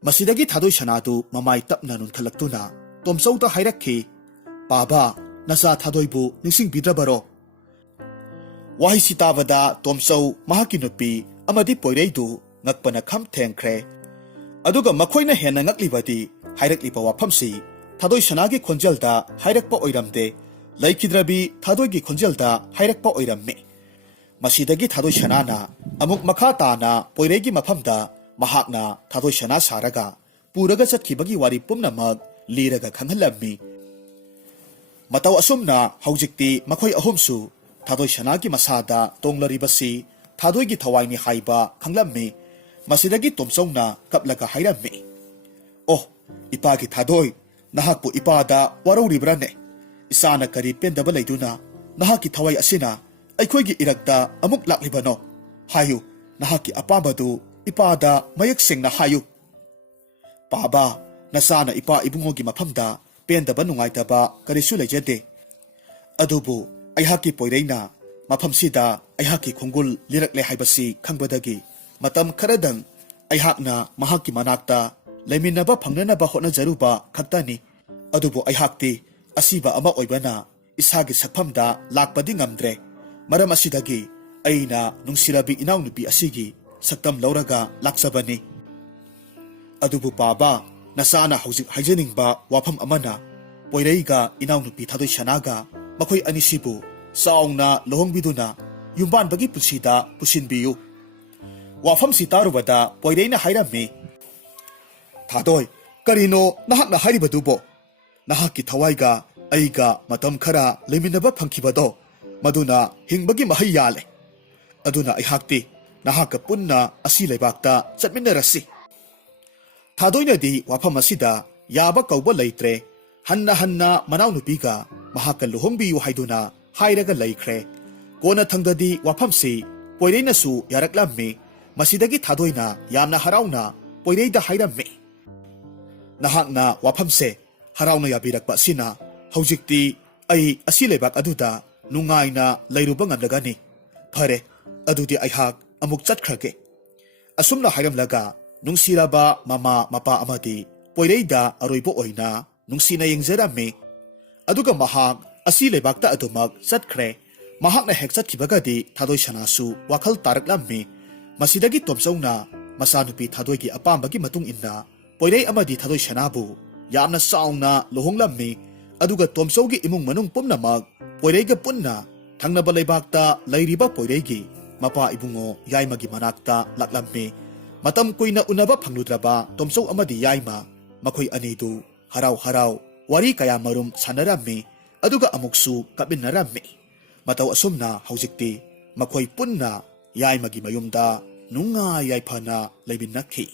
ꯃꯁꯤꯗꯒꯤ ꯊꯥꯗꯣꯏ ꯁꯅꯥꯗꯨ ꯃꯃꯥꯏ ꯇꯞꯅ ꯅꯣꯟꯈꯠꯂꯛꯇꯨꯅ ꯇꯣꯝꯆꯧꯗ ꯍꯥꯏꯔꯛꯈꯤ꯫ ꯄꯥꯕ, ꯅꯆꯥ ꯊꯥꯗꯣꯏꯕꯨ ꯅꯤꯡꯁꯤꯡꯕꯤꯗ꯭ꯔꯕꯔꯣ? ꯋꯥꯍꯩꯁꯤ ꯇꯥꯕꯗ ꯇꯣꯝꯆꯧ, ꯃꯍꯥꯛꯀꯤ ꯅꯨꯄꯤ ꯑꯃꯗꯤ ꯄꯣꯏꯔꯩꯗꯨ ꯉꯛꯄꯅ ꯈꯝ ꯊꯦꯡꯈ꯭ꯔꯦ꯫ ꯑꯗꯨꯒ ꯃꯈꯣꯏꯅ ꯍꯦꯟꯅ ꯉꯛꯂꯤꯕꯗꯤ ꯍꯥꯏꯔꯛꯂꯤꯕ ꯋꯥꯐꯝꯁꯤ ꯊꯥꯗꯣꯏ ꯁꯅꯥꯒꯤ ꯈꯣꯟꯖꯦꯜꯗ ꯍꯥꯏꯔꯛꯄ ꯑꯣꯏꯔꯝꯗꯦ, ꯂꯩꯈꯤꯗ꯭ꯔꯕꯤ ꯊꯥꯗꯣꯏꯒꯤ ꯈꯣꯟꯖꯦꯜꯗ ꯍꯥꯏꯔꯛꯄ ꯑꯣꯏꯔꯝꯃꯤ꯫ ꯃꯁꯤꯗꯒꯤ ꯊꯥꯗꯣꯏ ꯁꯅꯥꯅ ꯑꯃꯨꯛ ꯃꯈꯥ ꯇꯥꯅ ꯄꯣꯏꯔꯩꯒꯤ ꯃꯐꯝꯗ ꯃꯍꯥꯛꯅ ꯊꯥꯗꯣꯏ ꯁꯅꯥ ꯁꯥꯔꯒ ꯄꯨꯔꯒ ꯆꯠꯈꯤꯕꯒꯤ ꯋꯥꯔꯤ ꯄꯨꯝꯅꯃꯛ ꯂꯤꯔꯒ ꯈꯪꯍꯜꯂꯝꯃꯤ꯫ ꯃꯇꯧ ꯑꯁꯨꯝꯅ ꯍꯧꯖꯤꯛꯇꯤ ꯃꯈꯣꯏ ꯑꯍꯨꯝꯁꯨ ꯊꯥꯗꯣꯏ ꯁꯅꯥꯒꯤ ꯃꯁꯥꯗ ꯇꯣꯡꯂꯔꯤꯕꯁꯤ ꯊꯥꯗꯣꯏꯒꯤ ꯊꯋꯥꯏꯅꯤ ꯍꯥꯏꯕ ꯈꯪꯂꯝꯃꯤ꯫ ꯃꯁꯤꯗꯒꯤ ꯇꯣꯝꯆꯧꯅ ꯀꯞꯂꯒ ꯍꯥꯏꯔꯝꯃꯤ꯫ ꯑꯣ, ꯏꯄꯥꯒꯤ ꯊꯥꯗꯣꯏ, ꯅꯍꯥꯛꯄꯨ ꯏꯄꯥꯗ ꯋꯥꯔꯧꯔꯤꯕ꯭ꯔꯥꯅꯦ? ꯏꯆꯥꯅ ꯀꯔꯤ ꯄꯦꯟꯗꯕ ꯂꯩꯗꯨꯅ ꯅꯍꯥꯛꯀꯤ ꯊꯋꯥꯏ ꯑꯁꯤꯅ ꯑꯩꯈꯣꯏꯒꯤ ꯏꯔꯛꯇ ꯑꯃꯨꯛ ꯂꯥꯛꯂꯤꯕꯅꯣ? ꯍꯥꯏꯌꯨ, ꯅꯍꯥꯛꯀꯤ ꯑꯄꯥꯝꯕꯗꯨ ꯏꯄꯥꯗ ꯃꯌꯦꯛ ꯁꯦꯡꯅ ꯍꯥꯏꯌꯨ꯫ ꯄꯥꯕ, ꯅꯆꯥꯅ ꯏꯄꯥ ꯏꯕꯨꯡꯉꯣꯒꯤ ꯃꯐꯝꯗ ꯄꯦꯟꯗꯕ ꯅꯨꯡꯉꯥꯏꯇꯕ ꯀꯔꯤꯁꯨ ꯂꯩꯖꯗꯦ, ꯑꯗꯨꯕꯨ ꯑꯩꯍꯥꯛꯀꯤ ꯄꯣꯏꯔꯩꯅ ꯃꯐꯝꯁꯤꯗ ꯑꯩꯍꯥꯛꯀꯤ ꯈꯣꯡꯒꯨꯜ ꯂꯤꯔꯛꯂꯦ ꯍꯥꯏꯕꯁꯤ ꯈꯪꯕꯗꯒꯤ ꯃꯇꯝ ꯈꯔꯗꯪ ꯑꯩꯍꯥꯛꯅ ꯃꯍꯥꯛꯀꯤ ꯃꯅꯥꯛꯇ ꯂꯩꯃꯤꯟꯅꯕ ꯐꯪꯅꯅꯕ ꯍꯣꯠꯅꯖꯔꯨꯕ ꯈꯛꯇꯅꯤ꯫ ꯑꯗꯨꯕꯨ ꯑꯩꯍꯥꯛꯇꯤ ꯑꯁꯤꯕ ꯑꯃ ꯑꯣꯏꯕꯅ ꯏꯁꯥꯒꯤ ꯁꯛꯐꯝꯗ ꯂꯥꯛꯄꯗꯤ ꯉꯝꯗ꯭ꯔꯦ꯫ ꯃꯔꯝ ꯑꯁꯤꯗꯒꯤ ꯑꯩꯅ ꯅꯨꯡꯁꯤꯔꯕꯤ ꯏꯅꯥꯎꯅꯨꯄꯤ ꯑꯁꯤꯒꯤ ꯁꯛꯇꯝ ꯂꯧꯔꯒ ꯂꯥꯛꯆꯕꯅꯤ꯫ ꯑꯗꯨꯕꯨ ꯄꯥꯕ, ꯅꯆꯥꯅ ꯍꯧꯖꯤꯛ ꯍꯥꯏꯖꯅꯤꯡꯕ ꯋꯥꯐꯝ ꯑꯃꯅ ꯄꯣꯏꯔꯩꯒ ꯏꯅꯥꯎꯅꯨꯄꯤ ꯊꯥꯗꯣꯏ ꯁꯅꯥꯒ ꯃꯈꯣꯏ ꯑꯅꯤꯁꯤꯕꯨ ꯆꯥꯎꯅ ꯂꯨꯍꯣꯡꯕꯤꯗꯨꯅ ꯌꯨꯝꯕꯥꯟꯕꯒꯤ ꯄꯨꯟꯁꯤꯗ ꯄꯨꯁꯤꯟꯕꯤꯌꯨ꯫ ꯋꯥꯐꯝꯁꯤ ꯇꯥꯔꯨꯕꯗ ꯄꯣꯏꯔꯩꯅ ꯍꯥꯏꯔꯝꯃꯤ꯫ ꯊꯥꯗꯣꯏ, ꯀꯔꯤꯅꯣ ꯅꯍꯥꯛꯅ ꯍꯥꯏꯔꯤꯕꯗꯨꯕꯣ? ꯅꯍꯥꯛꯀꯤ ꯊꯋꯥꯏꯒ ꯑꯩꯒ ꯃꯇꯝ ꯈꯔ ꯂꯩꯃꯤꯟꯅꯕ ꯐꯪꯈꯤꯕꯗꯣ ꯃꯗꯨꯅ ꯍꯤꯡꯕꯒꯤ ꯃꯍꯩ ꯌꯥꯜꯂꯦ꯫ ꯑꯗꯨꯅ ꯑꯩꯍꯥꯛꯇꯤ ꯅꯍꯥꯛꯀ ꯄꯨꯟꯅ ꯑꯁꯤ ꯂꯩꯕꯥꯛꯇ ꯆꯠꯃꯤꯟꯅꯔꯁꯤ꯫ ꯊꯥꯗꯣꯏꯅꯗꯤ ꯋꯥꯐꯝ ꯑꯁꯤꯗ ꯌꯥꯕ ꯀꯧꯕ ꯂꯩꯇ꯭ꯔꯦ, ꯍꯟꯅ ꯍꯟꯅ ꯃꯅꯥꯎꯅꯨꯄꯤꯒ ꯃꯍꯥꯛꯀ ꯂꯨꯍꯣꯡꯕꯤꯌꯨ ꯍꯥꯏꯗꯨꯅ ꯍꯥꯏꯔꯒ ꯂꯩꯈ꯭ꯔꯦ꯫ ꯀꯣꯟꯅꯊꯪꯗꯗꯤ ꯋꯥꯐꯝꯁꯤ ꯄꯣꯏꯔꯩꯅꯁꯨ ꯌꯥꯔꯛꯂꯝꯃꯤ꯫ ꯃꯁꯤꯗꯒꯤ ꯊꯥꯗꯣꯏꯅ ꯌꯥꯝꯅ ꯍꯔꯥꯎꯅ ꯄꯣꯏꯔꯩꯗ ꯍꯥꯏꯔꯝꯃꯤ, ꯅꯍꯥꯛꯅ ꯋꯥꯐꯝꯁꯦ ꯍꯔꯥꯎꯅ ꯌꯥꯕꯤꯔꯛꯄ ꯑꯁꯤꯅ ꯍꯧꯖꯤꯛꯇꯤ ꯑꯩ ꯑꯁꯤ ꯂꯩꯕꯥꯛ ꯑꯗꯨꯗ ꯅꯨꯡꯉꯥꯏꯅ ꯂꯩꯔꯨꯕ ꯉꯝꯂꯒꯅꯤ꯫ ꯐꯔꯦ, ꯑꯗꯨꯗꯤ ꯑꯩꯍꯥꯛ ꯑꯃꯨꯛ ꯆꯠꯈ꯭ꯔꯒꯦ꯫ ꯑꯁꯨꯝꯅ ꯍꯥꯏꯔꯝꯂꯒ ꯅꯨꯡꯁꯤꯔꯕ ꯃꯃꯥ ꯃꯄꯥ ꯑꯃꯗꯤ ꯄꯣꯏꯔꯩꯗ ꯑꯔꯣꯏꯕ ꯑꯣꯏꯅ ꯅꯨꯡꯁꯤꯅ ꯌꯦꯡꯖꯔꯝꯃꯤ꯫ ꯑꯗꯨꯒ ꯃꯍꯥꯛ ꯑꯁꯤ ꯂꯩꯕꯥꯛꯇ ꯑꯗꯨꯃꯛ ꯆꯠꯈ꯭ꯔꯦ꯫ ꯃꯍꯥꯛꯅ ꯍꯦꯛ ꯆꯠꯈꯤꯕꯒꯗꯤ ꯊꯥꯗꯣꯏ ꯁꯅꯥꯁꯨ ꯋꯥꯈꯜ ꯇꯥꯔꯛꯂꯝꯃꯤ꯫ ꯃꯁꯤꯗꯒꯤ ꯇꯣꯝꯆꯧꯅ ꯃꯆꯥꯅꯨꯄꯤ ꯊꯥꯗꯣꯏꯒꯤ ꯑꯄꯥꯝꯕꯒꯤ ꯃꯇꯨꯡ ꯏꯟꯅ ꯄꯣꯏꯔꯩ ꯑꯃꯗꯤ ꯊꯥꯗꯣꯏ ꯁꯅꯥꯕꯨ ꯌꯥꯝꯅ ꯆꯥꯎꯅ ꯂꯨꯍꯣꯡꯂꯝꯃꯤ꯫ ꯑꯗꯨꯒ ꯇꯣꯝꯆꯧꯒꯤ ꯏꯃꯨꯡ ꯃꯅꯨꯡ ꯄꯨꯝꯅꯃꯛ ꯄꯣꯏꯔꯩꯒ ꯄꯨꯟꯅ ꯊꯪꯅꯕ ꯂꯩꯕꯥꯛꯇ ꯂꯩꯔꯤꯕ ꯄꯣꯏꯔꯩꯒꯤ ꯃꯄꯥ ꯏꯕꯨꯡꯉꯣ ꯌꯥꯏꯃꯒꯤ ꯃꯅꯥꯛꯇ ꯂꯥꯛꯂꯝꯃꯤ꯫ ꯃꯇꯝ ꯀꯨꯏꯅ ꯎꯅꯕ ꯐꯪꯂꯨꯗ꯭ꯔꯕ ꯇꯣꯝꯆꯧ ꯑꯃꯗꯤ ꯌꯥꯏꯃ, ꯃꯈꯣꯏ ꯑꯅꯤꯗꯨ ꯍꯔꯥꯎ ꯍꯔꯥꯎ ꯋꯥꯔꯤ ꯀꯌꯥꯃꯔꯨꯝ ꯁꯥꯟꯅꯔꯝꯃꯤ, ꯑꯗꯨꯒ ꯑꯃꯨꯛꯁꯨ ꯀꯞꯃꯤꯟꯅꯔꯝꯃꯤ꯫ ꯃꯇꯧ ꯑꯁꯨꯝꯅ ꯍꯧꯖꯤꯛꯇꯤ ꯃꯈꯣꯏ ꯄꯨꯟꯅ ꯌꯥꯏꯃꯒꯤ ꯃꯌꯨꯝꯗ ꯅꯨꯡꯉꯥꯏ ꯌꯥꯏꯐꯅ ꯂꯩꯃꯤꯟꯅꯈꯤ꯫